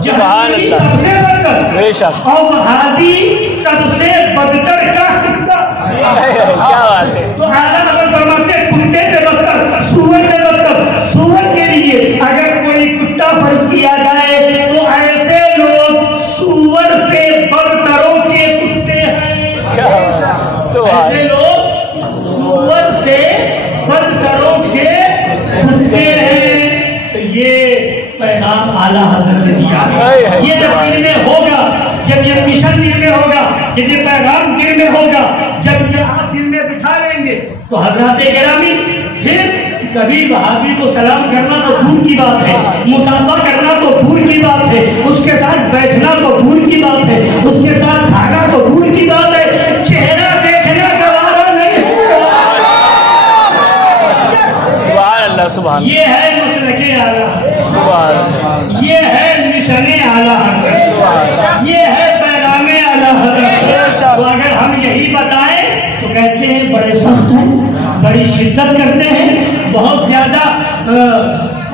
جہنمی سب سے بدتر، بے شک، اور وہابی سب سے بدتر کا کتا۔ کیا بات ہے۔ تو اعلیٰ حضرت فرماتے ہیں کتے سے بدتر، سور سے بدتر۔ سور کے لیے اگر کوئی کتا فرض کیا جائے تو ایسے لوگ سور سے بدتروں کے کتے ہیں، ایسے لوگ سور سے بدتروں کے کتے ہیں۔ تو یہ پیغام اعلیٰ حضرت نے دیا، یہ جب دل میں ہوگا، جب یہ مشن دل میں ہوگا، جب یہ پیغام دل میں ہوگا، جب یہ آپ دل میں بٹھا لیں گے تو حضرات گرامی پھر کبھی وہابی کو سلام کرنا تو دور کی بات ہے، مصافحہ کرنا تو دور کی بات ہے، اس کے ساتھ بیٹھنا تو دور کی بات ہے، اس کے ساتھ کھانا تو دور کی بات ہے، چہرہ دیکھنا گوارا نہیں ہوگا۔ سبحان اللہ، سبحان اللہ، یہ ہے مسلک اعلیٰ، سبحان اللہ، یہ ہے مشن اعلیٰ حضرت، یہ ہے پیغام اعلیٰ حضرت۔ تو اگر ہم یہی بتائیں تو کہتے ہیں بڑے سخت ہیں، بڑی شدت کرتے ہیں، بہت زیادہ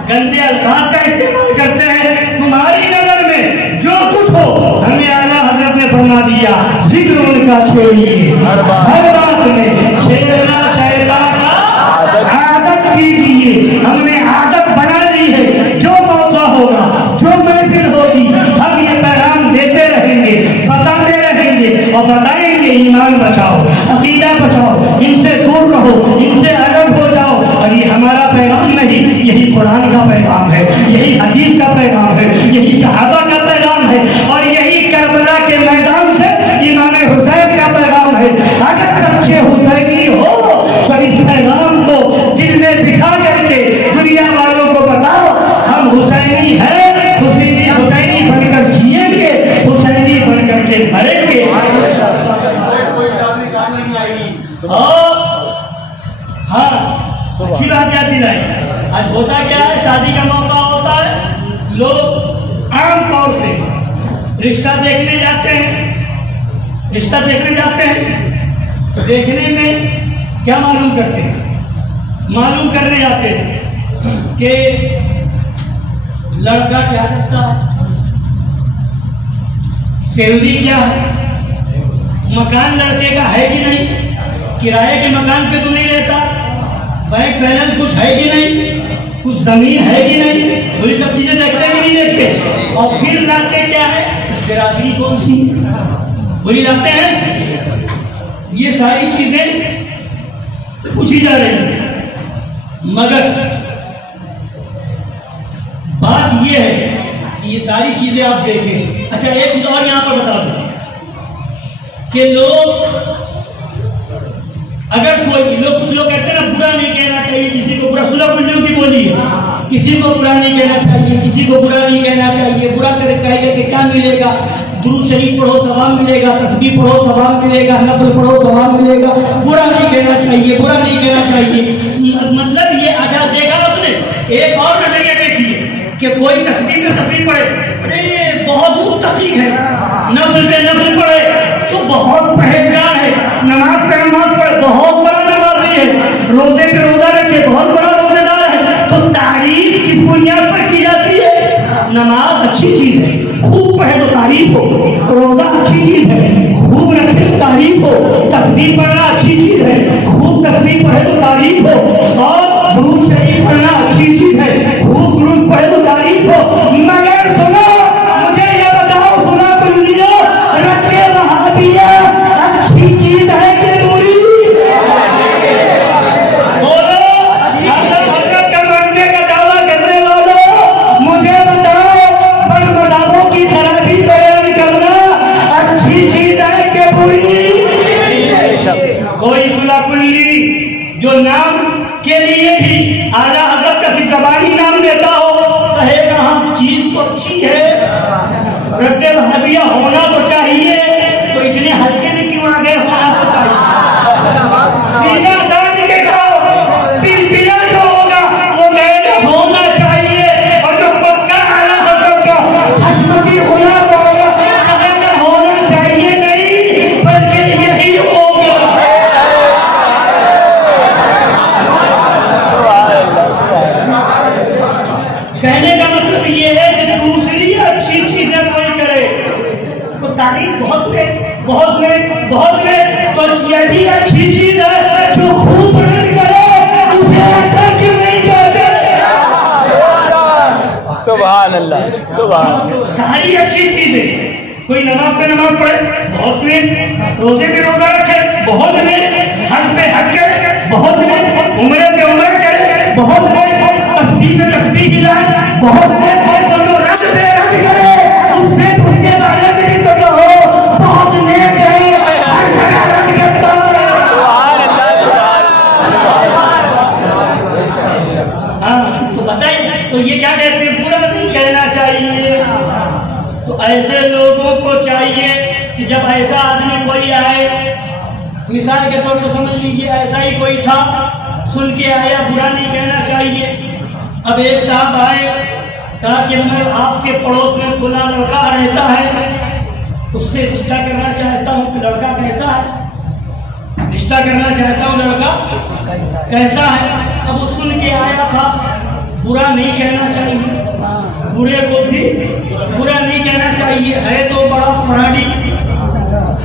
گندے الفاظ کا استعمال کرتے ہیں۔ تمہاری نظر میں جو کچھ ہو، ہمیں اعلیٰ حضرت نے فرما دیا ذکر ان کا چھیڑیے، ہر بات میں چھیڑنا شیطان کا عادت کیجیے۔ ہم نے عادت بنا لی ہے، جو موقع ہوگا، جو محفل ہوگی، ہم یہ پیغام دیتے رہیں گے، بتاتے رہیں گے اور بتائیں گے ایمان بچاؤ، عقیدہ بچاؤ، ان سے دور رہو، ان سے الگ ہو جاؤ۔ اور یہ ہمارا پیغام نہیں، یہی قرآن کا پیغام ہے، یہی حدیث کا پیغام ہے، یہی صحابہ کا پیغام ہے، اور یہی کربلا کے میدان سے امام حسین کا پیغام ہے۔ اگر سچے حسینی ہو تو اس پیغام کو دل میں بٹھا کر کے دنیا والوں کو بتاؤ ہم حسینی ہیں، حسینی بن کر جیئیں گے، حسینی بن کر کے مریں گے۔ اور ہاں اچھی بات یاد دلائیں، آج ہوتا کیا ہے، شادی کا موقع ہوتا ہے، لوگ عام طور سے رشتہ دیکھنے جاتے ہیں، رشتہ دیکھنے جاتے ہیں، دیکھنے میں کیا معلوم کرتے ہیں؟ معلوم کرنے جاتے ہیں کہ لڑکا کیا کرتا ہے، سیلری کیا ہے؟ مکان لڑکے کا ہے کہ نہیں؟ کرائے کے مکان پہ تو نہیں رہتا؟ بینک بیلنس کچھ ہے کہ نہیں؟ کچھ زمین ہے کہ نہیں؟ وہی سب چیزیں دیکھتے ہیں کہ نہیں دیکھتے؟ اور پھر لاتے کیا ہے؟ برادری کون سی؟ وہی لاتے ہیں. یہ ساری چیزیں پوچھی جا رہی ہیں، مگر بات یہ ہے کہ یہ ساری چیزیں آپ دیکھیں. اچھا ایک چیز اور یہاں پر بتا دوں کہ اگر کوئی کچھ لوگ کہتے ہیں نا برا نہیں کہنا چاہیے کسی کو، برا سلح پنڈیوں کی بولی ہے، کسی کو برا نہیں کہنا چاہیے، کسی کو برا نہیں کہنا چاہیے. برا کر کہے کہ کیا ملے گا؟ درود شریف پڑھو ثواب ملے گا، تسبیح پڑھو ثواب ملے گا، نفل پڑھو ثواب ملے گا. برا نہیں کہنا چاہیے، برا نہیں کہنا چاہیے. مطلب یہ اچھا دیکھا آپ نے. ایک اور نظریہ دیکھیے کہ کوئی تسبیح میں تسبیح پڑھے، ارے بہت متقی ہے، نفل پہ نفل پڑھے تو بہت پرہیزگار ہے، نماز پہ نماز پڑھے بہت بڑا نمازی ہے، روزے پہ روزہ رکھے بہت بڑا روزے دار ہے. تو تعریف کس بنیاد پر کی جاتی ہے؟ نماز اچھی چیز ہے، خوب پڑھے تو تعریف ہو. روزہ اچھی چیز ہے، خوب رکھے تو تعریف ہو. تسبیح پڑھنا اچھی چیز ہے، خوب تسبیح پڑھے تو تعریف ہو. اور درود شریف پڑھنا اچھی چیز ہے، خوب درود پڑھے تو تعریف ہو. مگر سنو، مجھے یہ بتاؤ، سنا کن لیا رکھے وہابیہ اچھی چیز ہے کہ بری؟ بولو، حضرت کا ماننے کا دعویٰ کرنے والوں مجھے بتاؤ، بڑ مذہبوں کی خرابی بیان کرنا اچھی چیز ہے کہ بری؟ کوئی صلح کلی جو نام کے لیے بھی اعلیٰ حضرت کا زبانی نام دیتا ہو کہے گا ہم چیز تو اچھی ہے، رد وہابیہ ہونا تو چاہیے، تو اتنے ہلکے میں کیوں آگے ہونا تو چاہیے؟ سینہ دان کے کھاؤ، پلپلا جو ہوگا وہ کہے گا ہونا چاہیے، اور جو پکا اعلیٰ حضرت کا حشمتی غلام ہوگا کہے گا ہونا چاہیے نہیں بلکہ یہی ہوگا. کہنے کا مطلب یہ ہے کہ دوسری اچھی چیزیں کوئی کرے تو تعریف بہت میں تو یہ بھی اچھی چیز ہے. جو خوب رد کرے اسے اچھا کیوں نہیں کہتے؟ سبحان اللہ، سبحان. ساری اچھی چیزیں. کوئی نماز پہ نماز پڑھے بہت میں، روزے پہ روزہ رکھے بہت میں، حج پہ حج کرے بہت میں، عمرے پہ عمرہ کرے بہت میں، تسبیح پہ تسبیح کھلائے بہت میں. تو جو رد پہ رد کرے اس سے اس کے بارے میں بھی تو کہو بہت نیک ہے، ہر جگہ رد کرتا ہے. ہاں تو بتائیے، تو یہ کیا کہتے ہیں؟ برا نہیں کہنا چاہیے. تو ایسے لوگوں کو چاہیے کہ جب ایسا آدمی کوئی آئے، مثال کے طور پر سمجھ لیجیے ایسا ہی کوئی تھا، سن کے آیا برا نہیں کہنا چاہیے. اب ایک صاحب آئے، کہا کہ میں آپ کے پڑوس میں فلاں لڑکا رہتا ہے، اس سے رشتہ کرنا چاہتا ہوں کہ لڑکا کیسا ہے؟ رشتہ کرنا چاہتا ہوں، لڑکا کیسا ہے؟ اب وہ سن کے آیا تھا، برا نہیں کہنا چاہیے، برے کو بھی برا نہیں کہنا چاہیے. ہے تو بڑا فراڈی،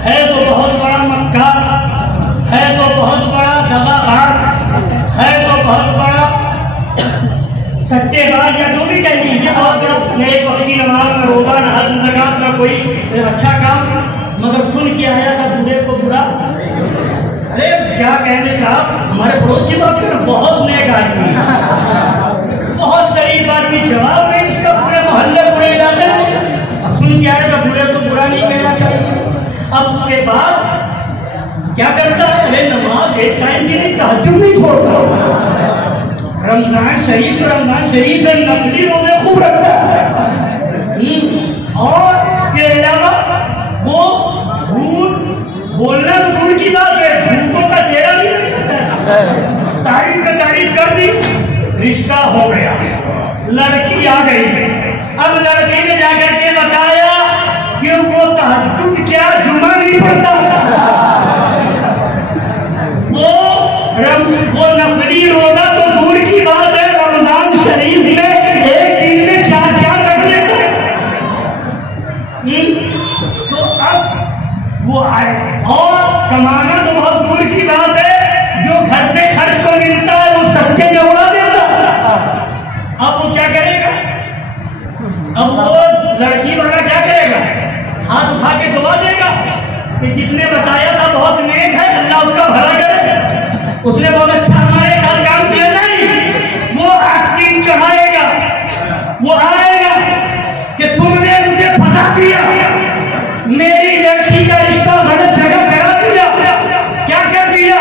ہے تو بہت بڑا مکار، ہے تو بہت بڑا دغاباز، ہے تو بہت بڑا سچے باز، یا جو بھی کہہ لیجیے، بہت بڑا ایک وقت کی نماز نہ روزہ نہ حج نہ زکات نہ کوئی اچھا کام، مگر سن کے آیا تھا برے کو برا. ارے کیا کہنے صاحب، ہمارے پڑوس کی بات کریں، بہت نیک آدمی، بہت شریف آدمی، جواب میں اس کا پورے محلے پورے علاقے میں سن کے آیا تھا برے کو برا نہیں کہنا چاہیے. اب اس کے بعد کیا کرتا ہے؟ ارے نماز ایک ٹائم کی نہیں، تہجد نہیں چھوڑتا. رمضان شریف تو رمضان شریف ہے، نفلی روزے خوب رکھتا ہے. اور اس کے علاوہ وہ جھوٹ بولنا تو دور کی بات ہے، جھوٹوں کا چہرہ بھی نہیں ہوتا ہے. تعریف کا تعریف کر دی، رشتہ ہو گیا، لڑکی آ گئی. اب لڑکی نے جا کر کے بتایا کہ وہ تہجد کیا جمعہ نہیں پڑھتا، وہ نفلی روزہ تو دور کی بات ہے، رمضان شریف میں ایک دن میں 4 رکھ لیتا ہے. تو اب وہ لڑکی والا کیا کرے گا؟ ہاتھ اٹھا کے دعا دے گا کہ جس نے بتایا تھا بہت نیک ہے، اللہ اس کا بھلا کرے، اس نے بہت اچھا ہمارے ساتھ کام کیا. نہیں، وہ آستین چڑھائے گا، وہ آئے گا کہ تم نے مجھے پھنسا دیا، میری لڑکی کا رشتہ غلط جگہ کرا دیا. کیا کر دیا؟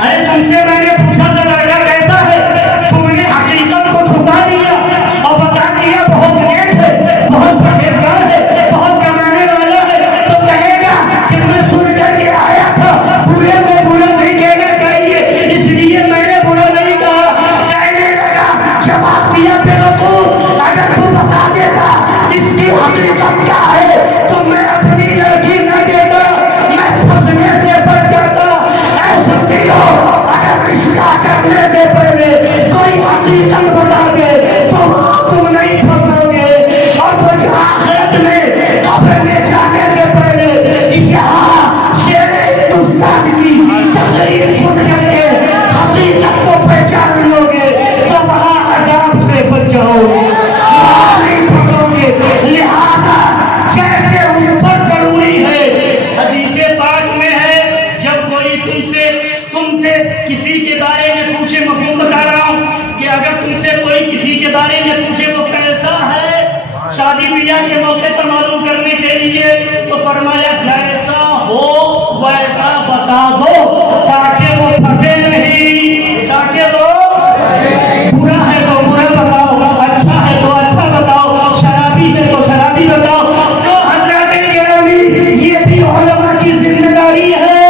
ارے تم سے میں نے پوچھا تھا لڑکا کیسا ہے، تم نے حقیقت کو چھپا دیا اور بتا دیا بہت نیک ہے، بہت پرہیزگار ہے، بہت کمانے والا ہے. تو کہے گا کہ میں سن کر کے آیا تھا، برے کو برا نہیں کہنا چاہیے، اس لیے میں نے برا نہیں کہا. کہنے لگا جواب دیا بیوقوف، اگر تو بتا دیتا اس کی حقیقت کیا ہے تو میں اپنی لڑکی نہ دیتا، میں پھنسنے سے بچ جاتا. ایسا اگر رشتہ کرنے سے پہلے کوئی حقیقت بتا دے تو تم نہیں پھنسو گے. اور کچھ آخرت میں قبر میں جانے سے پہلے یہاں شیر ہندوستان کی تقریر سن کر کے حقیقت کو پہچان لو گے تو وہاں عذاب سے بچ جاؤ گے، وہاں نہیں پھنسو گے. لہذا جیسے ان پر ضروری ہے، حدیث پاک میں ہے جب کوئی تم سے کسی کے بارے میں پوچھے، مفہوم بتا رہا ہوں کہ اگر تم سے کوئی کسی کے بارے میں پوچھے وہ کیسا ہے، شادی بیاہ کے موقع پر معلوم کرنے کے لیے، تو فرمایا جیسا ہو ویسا بتا دو تاکہ وہ پھنسے نہیں، تاکہ وہ برا ہے تو برا بتاؤ، اچھا ہے تو اچھا بتاؤ، شرابی ہے تو شرابی بتاؤ. تو حضرات گرامی یہ بھی علماء کی ذمہ داری ہے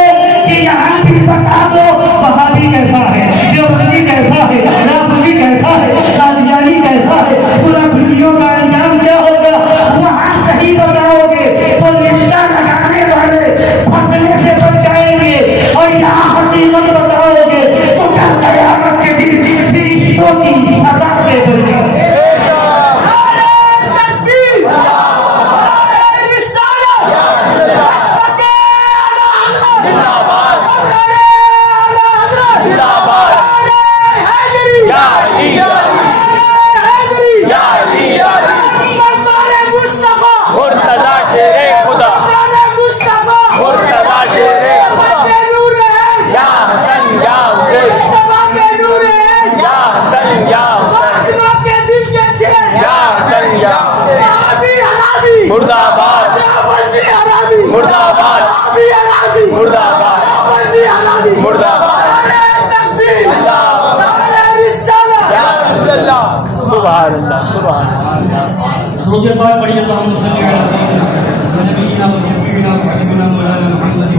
کہ یہاں بھی بتا دو وہابی کیسا ہے، دیوبندی کیسا ہے، رافضی کیسا ہے، قادیانی کیسا ہے، پورا بھیڑیوں کا انجام کیا ہوگا. وہاں صحیح بتاؤ گے تو رشتہ لگانے والے پھنسنے سے بچ جائیں گے، اور یہاں حقیقت بتاؤ گے تو کل قیامت کے دن فرشتوں کی سزا سے بچ جائیں گے. درود پاک پڑھیے اللہم صلی علی نبینا و شفیعنا و حبیبنا مولانا محمد و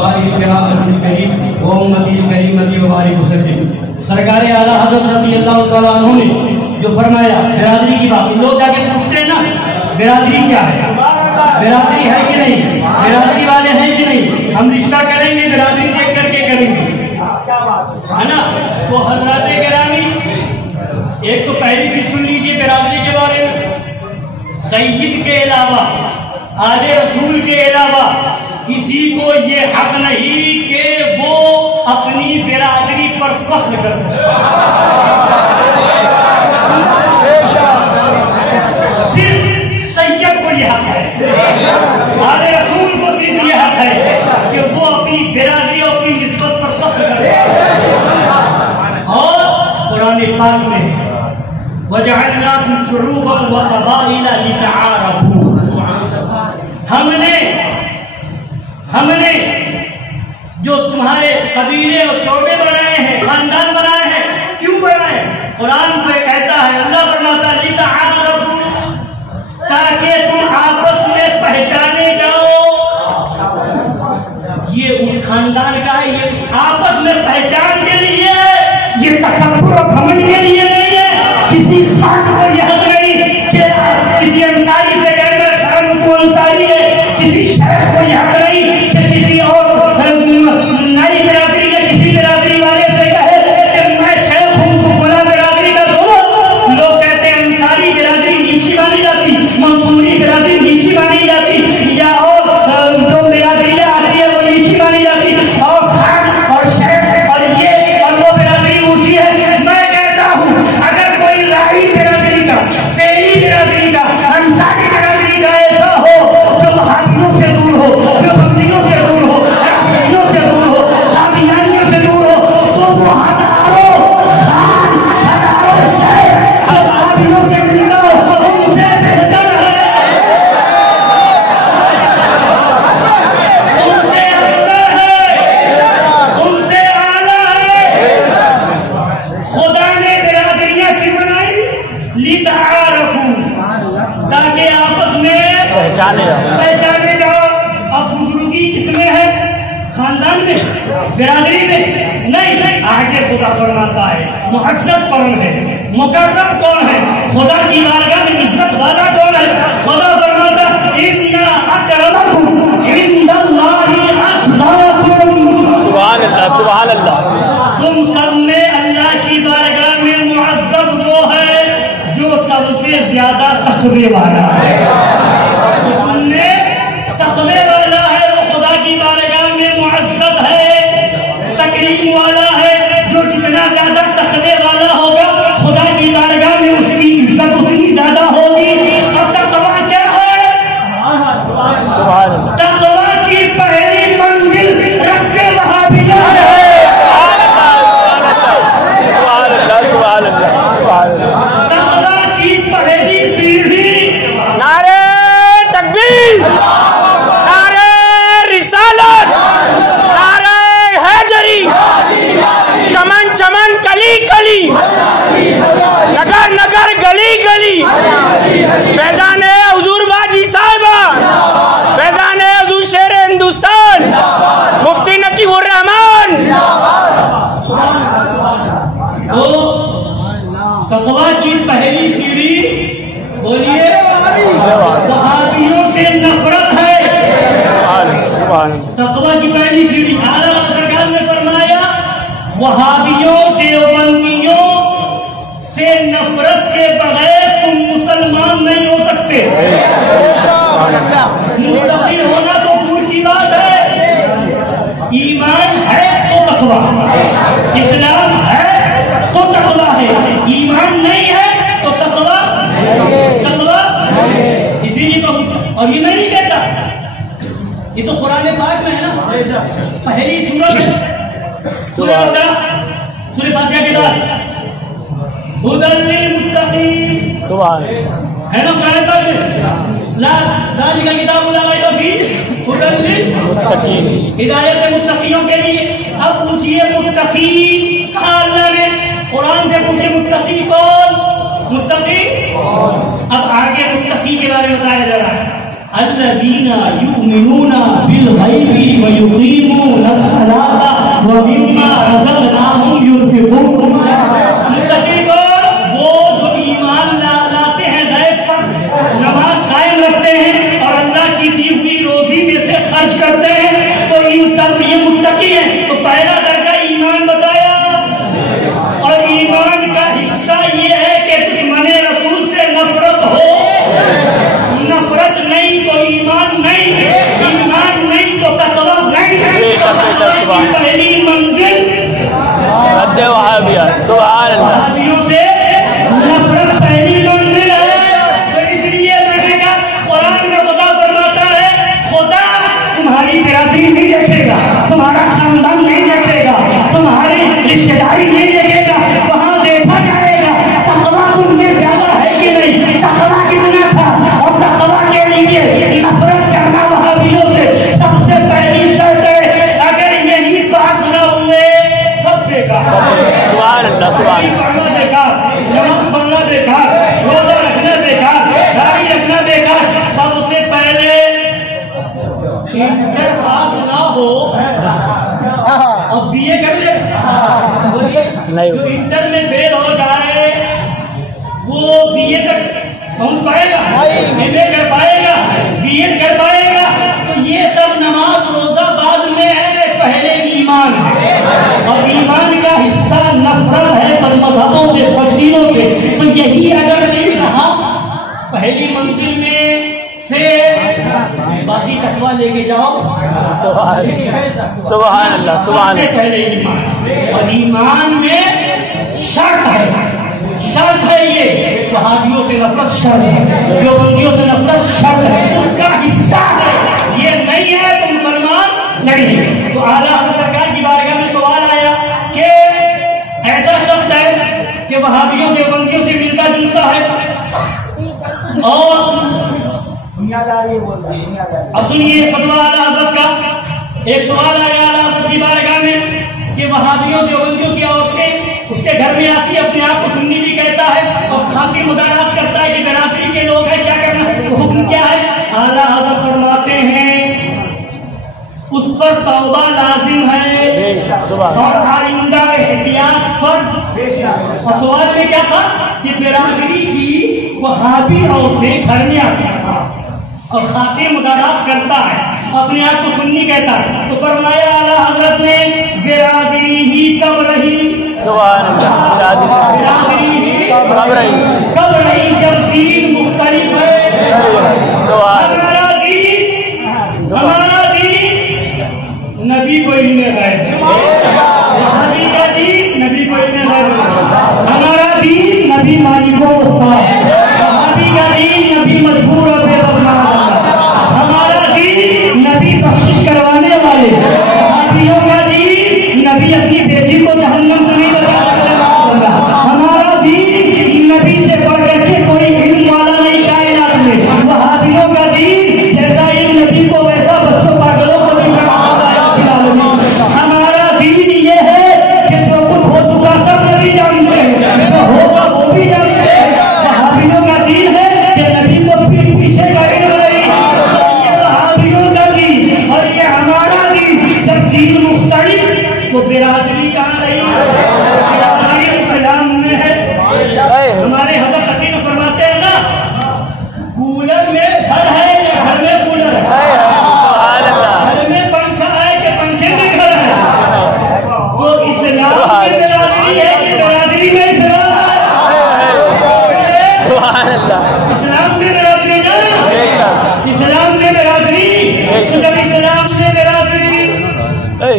آلہ الکریم و امتی کریمتی و بارک وسلم. سرکار اعلیٰ حضرت رضی اللہ تعالیٰ عنہ نے جو فرمایا برادری کی بات، لوگ جا کے پوچھتے ہیں نا برادری کیا ہے، برادری ہے کہ نہیں، برادری والے ہیں کہ نہیں، ہم رشتہ کریں گے برادری دیکھ کر کے کریں گے، ہے نا. تو حضرات گرامی ایک تو پہلی چیز سن لیجیے برادری کے بارے میں، سید کے علاوہ، آل رسول کے علاوہ کسی کو یہ حق نہیں کہ وہ اپنی برادری پر فخر کر سکے. صرف سید کو یہ حق ہے، آل رسول کو صرف یہ حق ہے کہ وہ اپنی برادری اور اپنی نسبت پر فخر کرے. اور قرآن پاک میں وَجَعَلْنَاكُمْ شُعُوبًا وَقَبَائِلَ لِتَعَارَفُوا، ہم نے جو تمہارے قبیلے اور شعبے بنائے ہیں، خاندان بنائے ہیں، کیوں بنائے؟ قرآن پہ کہتا ہے، اللہ فرماتا ہے لِتَعَارَفُوا، تاکہ تم آپس میں پہچانے جاؤ. یہ اس خاندان کا ہے، یہ آپس میں پہچان کے لیے، یہ تکبر و گھمنڈ کے لیے نہیں ہے. کسی خان کو یہ حق نہیں کہ کسی انصاری سے کہہ کر خان کو انصاری ہے، کسی شیخ کو یہ حق نہیں کہ کسی اور نئی برادری یا کسی برادری والے سے کہے کہ میں شیخ ہوں تو فلاں برادری کا. دونوں لوگ کہتے ہیں انصاری برادری نیچی مانی جاتی، منصوری برادری نیچی مانی جاتی، یا اور جو برادری آتی ہے وہ نیچی مانی جاتی، اور خان اور شیخ اور یہ اور وہ برادری اونچی ہے. میں کہتا ہوں اگر کوئی راہی برادری کا لِتَعَارَفُوا تاکہ آپس میں پہچانے جاؤ. اب بزرگی کس میں ہے؟ خاندان میں، برادری میں نہیں. آگے خدا فرماتا ہے معزز کون ہے، مکرم کون ہے، خدا کی بارگاہ میں عزت والا کون ہے. خدا فرماتا اِنَّ أَكْرَمَكُمْ عِندَ اللَّهِ أَتْقَاكُمْ. سبحان اللہ سبحان اللہ. تم سب میں اللہ کی بارگاہ میں معزز وہ ہے جو سب سے زیادہ تقوی والا ہے. تم میں تقوی والا ہے وہ خدا کی بارگاہ میں معزز ہے، تکریم والا ہے. جو جتنا زیادہ تقوی والا ہوگا خدا کی بارگاہ میں اس کی عزت اتنی زیادہ ہوگی. اور تقوی کیا ہے؟ تقوی کی پہلی منزل رب وہابیہ ہے. تقوی کی پہلی سیڑھی نعرے تکبیر، نعرے رسالت، نعرے حیدری، چمن چمن کلی کلی، نگر نگر گلی گلی، فیضان حضور باجی صاحبہ، فیضان حضور شیر ہندوستان، مفتی نقیب الرحمان. تقوی کی پہلی سیڑھی بولیے وہابیوں سے نفرت ہے. تقوی کی پہلی سیڑھی اعلیٰ سرکار نے فرمایا وہابیوں دیوبندیوں سے نفرت کے بغیر تم مسلمان نہیں ہو سکتے. متقی ہونا تو دور کی بات ہے، ایمان ہے تو تقوی، اسلام ہے تو تقوی ہے، ایمان نہیں ہے تو تقوی. اسی لیے تو، اور یہ میں نہیں کہتا، یہ تو قرآن پاک میں ہے نا. پہلی سورت ہے سورہ فاتحہ کے بعد ہدی للمتقین ہے نا قرآن پاک میں. لا جی کا کتاب لا ریب فیہ ہدی للمتقین، ہدایت متقیوں کے لیے. اب پوچھئے متقین کہا اللہ نے، قرآن سے پوچھے متقی کون؟ متقی. اب آگے متقی کے بارے میں بتایا جا رہا ہے الذین یؤمنون بالغیب ویقیمون الصلاۃ ومما رزقناہم ينفقون. متقی کون؟ وہ جو ایمان لاتے ہیں غیب پر، نماز قائم رکھتے ہیں اور اللہ کی دی ہوئی روزی میں سے خرچ کرتے ہیں. تو ان سب یہ متقی ہیں. تو پہلا درجہ ایمان بتایا، اور ایمان کا حصہ یہ ہے کہ دشمن رسول سے نفرت ہو. نفرت نہیں تو ایمان نہیں، ایمان نہیں تو تقوی نہیں. پہلی منزل وہابیوں سے نفرت پہلی منزل ہے. تو اس لیے میں نے کہا قرآن میں خدا فرماتا ہے خدا تمہاری برادری نہیں دیکھے گا، تمہارا خاندان نہیں دیکھے گا، تمہاری رشتے داری نہیں دیکھے گا. وہاں دیکھا جائے گا تقوی تم میں زیادہ ہے کہ نہیں، تقوی کتنا تھا. اور تقوی کے لیے نفرت کرنا وہابیوں سے سب سے پہلی شرط ہے. اگر یہی بات نہ ہوئے سب بیکار. پڑھنا بیکار، نماز پڑھنا بیکار، روزہ رکھنا بیکار، داڑھی رکھنا بیکار. سب سے پہلے انٹر پاس نہ ہو اور بی اے کر لے. جو انٹر میں فیل ہو جائے وہ بی اے تک پہنچ پائے گا، ایم اے کر پائے گا، بی ایڈ کر پائے گا. تو یہ سب نماز روزہ بعد میں ہے، پہلے ایمان ہے. اور ایمان کا حصہ نفرت ہے پر مذہبوں سے، پر دینوں سے. تو یہی اگر نہیں رہا پہلی منزل میں سے باقی تقوی لے کے جاؤ. سبحان اللہ سبحان اللہ. سب سے پہلے ایمان، اور ایمان میں شرط ہے، شرط ہے یہ صحابیوں سے نفرت شرط ہے، دیوبندیوں سے نفرت شرط ہے، اس کا حصہ ہے. یہ نہیں ہے تو مسلمان نہیں ہے. تو اعلیٰ سرکار کی بارگاہ میں سوال آیا کہ ایسا شخص ہے کہ وہابیوں دیوبندیوں سے ملتا جلتا ہے اور اب سنیے فتویٰ اعلیٰ حضرت کا. ایک سوال آیا اعلیٰ حضرت کی بارگاہ میں کہ وہابیوں دیوبندیوں کی عورتیں اس کے گھر میں آتی ہے، اپنے آپ کو سنی بھی کہتا ہے اور خاطر مدارات اور آئندہ احتیاط فرض. اور سوال میں کیا تھا کہ برادری کی وہابی عورتیں گھر میں آتی ہیں اور خاطر مدارات کرتا ہے, اپنے آپ کو سنی کہتا ہے, تو فرمایا اعلیٰ حضرت نے برادری ہی کب رہی, برادری ہی کب رہی جب دین مختلف ہے. ہمارا دین نبی کو علم غیب, وہابی کا دین نبی کو علم غیب, ہمارا دین نبی مالک و مختار, وہابی کا دین نبی مجبور اور بے بدنام, ہمارا دین نبی بخشش کروانے والے, وہابیوں کا دین نبی اپنی بیٹی کو جہنم سے نہیں بچاتا, ہمارا دین نبی سے بڑھ کر کے کوئی علم والا نہیں کائنات میں, وہابیوں کا دین جیسا علم نبی کو ویسا بچوں پاگلوں کو نہیں پڑھاتا ہے. ہمارا دین یہ ہے کہ جو کچھ ہو چکا سب نبی جانتے ہیں, جو ہوگا وہ بھی جانتے ہیں. وہابیوں کا دین ہے کہ نبی کو پیچھے کا علم نہیں, یہ وہابیوں کا دین اور یہ ہمارا دین. جب دین مختلف تو برادری کہاں رہی, برادری اسلام میں ہے. ہمارے حضرت حکیم فرماتے ہیں نا, کولر میں گھر ہے یا گھر میں کولر ہے, گھر میں پنکھا ہے کہ پنکھے میں گھر ہے. تو اسلام میں برادری ہے کہ برادری میں اسلام ہے, اسلام میں برادری نا, اسلام میں برادری. جب اسلام میں برادری,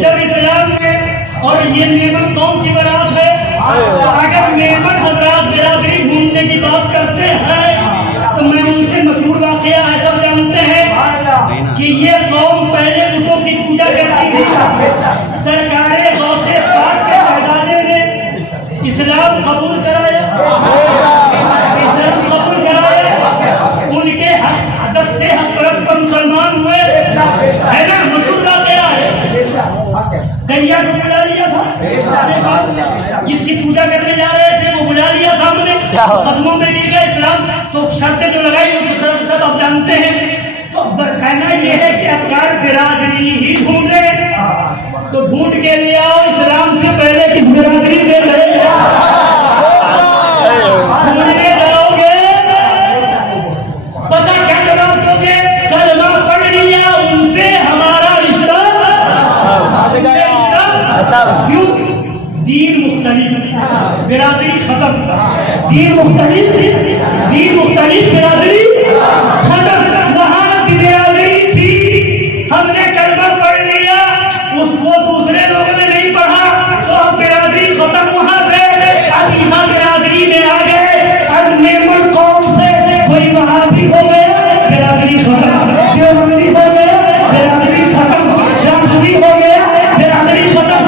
جب اسلام میں, اور یہ میمن قوم کی برات ہے, اگر میمن حضرات برادری ڈھونڈنے کی بات کرتے ہیں تو میں ان سے مشہور واقعہ ایسا جانتے ہیں کہ یہ قوم پہلے بتوں کی پوجا کرتی تھی. سرکار غوث پاک کے شہزادے نے اسلام قبول کرایا, اسلام قبول کرایا, ان کے دستے حق پرست پر مسلمان ہوئے, ہے نا, مشہور واقعہ ہے. دریا کو بلا لیا تھا, جس کی پوجا کرنے جا رہے تھے وہ بلا لیا سامنے, قدموں میں گر گئے اسلام. تو شرطیں جو لگائی وہ سب آپ جانتے ہیں. تو کہنا یہ ہے کہ افکار برادری ہی ڈھونڈے, تو ڈھونڈ کے لے آؤ اسلام سے پہلے کس برادری میں رہے, ڈھونڈنے جاؤ گے پتہ کیا جواب دو گے, کلمہ پڑھ لیا ان سے ہمارا رشتہ, کیوں, دین مختلف برادری ختم, دین مختلف, دین مختلف برادری ختم. وہاں کی برادری تھی, ہم نے کلمہ پڑھ لیا, اس کو دوسرے لوگوں نے نہیں پڑھا, تو اب برادری ختم وہاں سے. اب یہاں برادری میں آ گئے, اب میمن قوم سے کوئی وہابی ہو گیا, برادری ختم, دیوبندی ہو گیا, برادری ختم, رافضی ہو گیا, برادری ختم.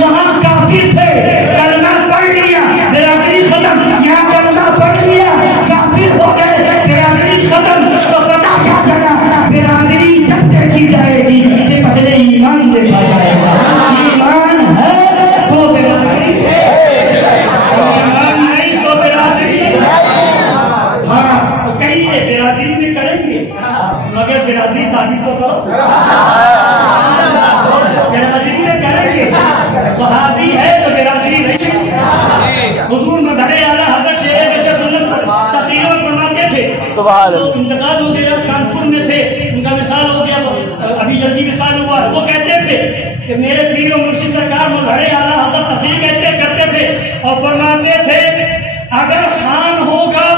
وہاں کافر تھے, کلمہ پڑھ لیا, برادری ختم. یہاں کلمہ پڑھ لیا, کافر ہو گئے, برادری ختم. تو پتا کیا چلا, برادری جب دیکھی جائے گی کہ پہلے ایمان دیکھا جائے گا, ایمان ہے تو برادری, ایمان نہیں تو برادری. ہاں تو کہیے برادری میں کریں گے, مگر برادری ثابت تو کرو, برادری میں کریں گے. وہابی ہے تو برادری نہیں. حضور مظہر اعلیٰ حضرت شیخ سنت تقریر فرماتے تھے, تو انتقال ہو گیا, کانپور میں تھے, ان کا وصال ہو گیا, ابھی جلدی وصال ہوا. وہ کہتے تھے کہ میرے پیر و مرشد سرکار مظہر اعلیٰ حضرت تقریر کرتے تھے اور فرماتے تھے اگر خان ہوگا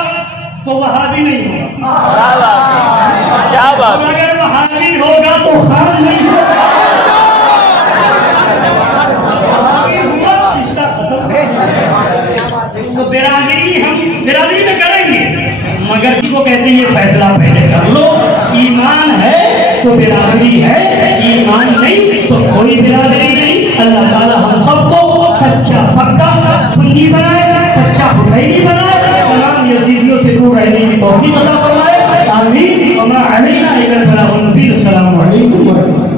تو وہابی نہیں ہوگا, اور اگر وہابی ہوگا تو خان نہیں ہوگا. تو برادری ہم برادری میں کریں گے, مگر وہ کہتے ہیں یہ فیصلہ پہلے کر لو, ایمان ہے تو برادری ہے, ایمان نہیں تو کوئی برادری نہیں. اللہ تعالیٰ ہم سب کو سچا پکا سنی بنائے, سچا حسینی بنائے, تمام یزیدیوں سے دور رہنے کی توفیق عطا فرمائے. آمین. وما علینا الا البلاغ المبین. السلام علیکم.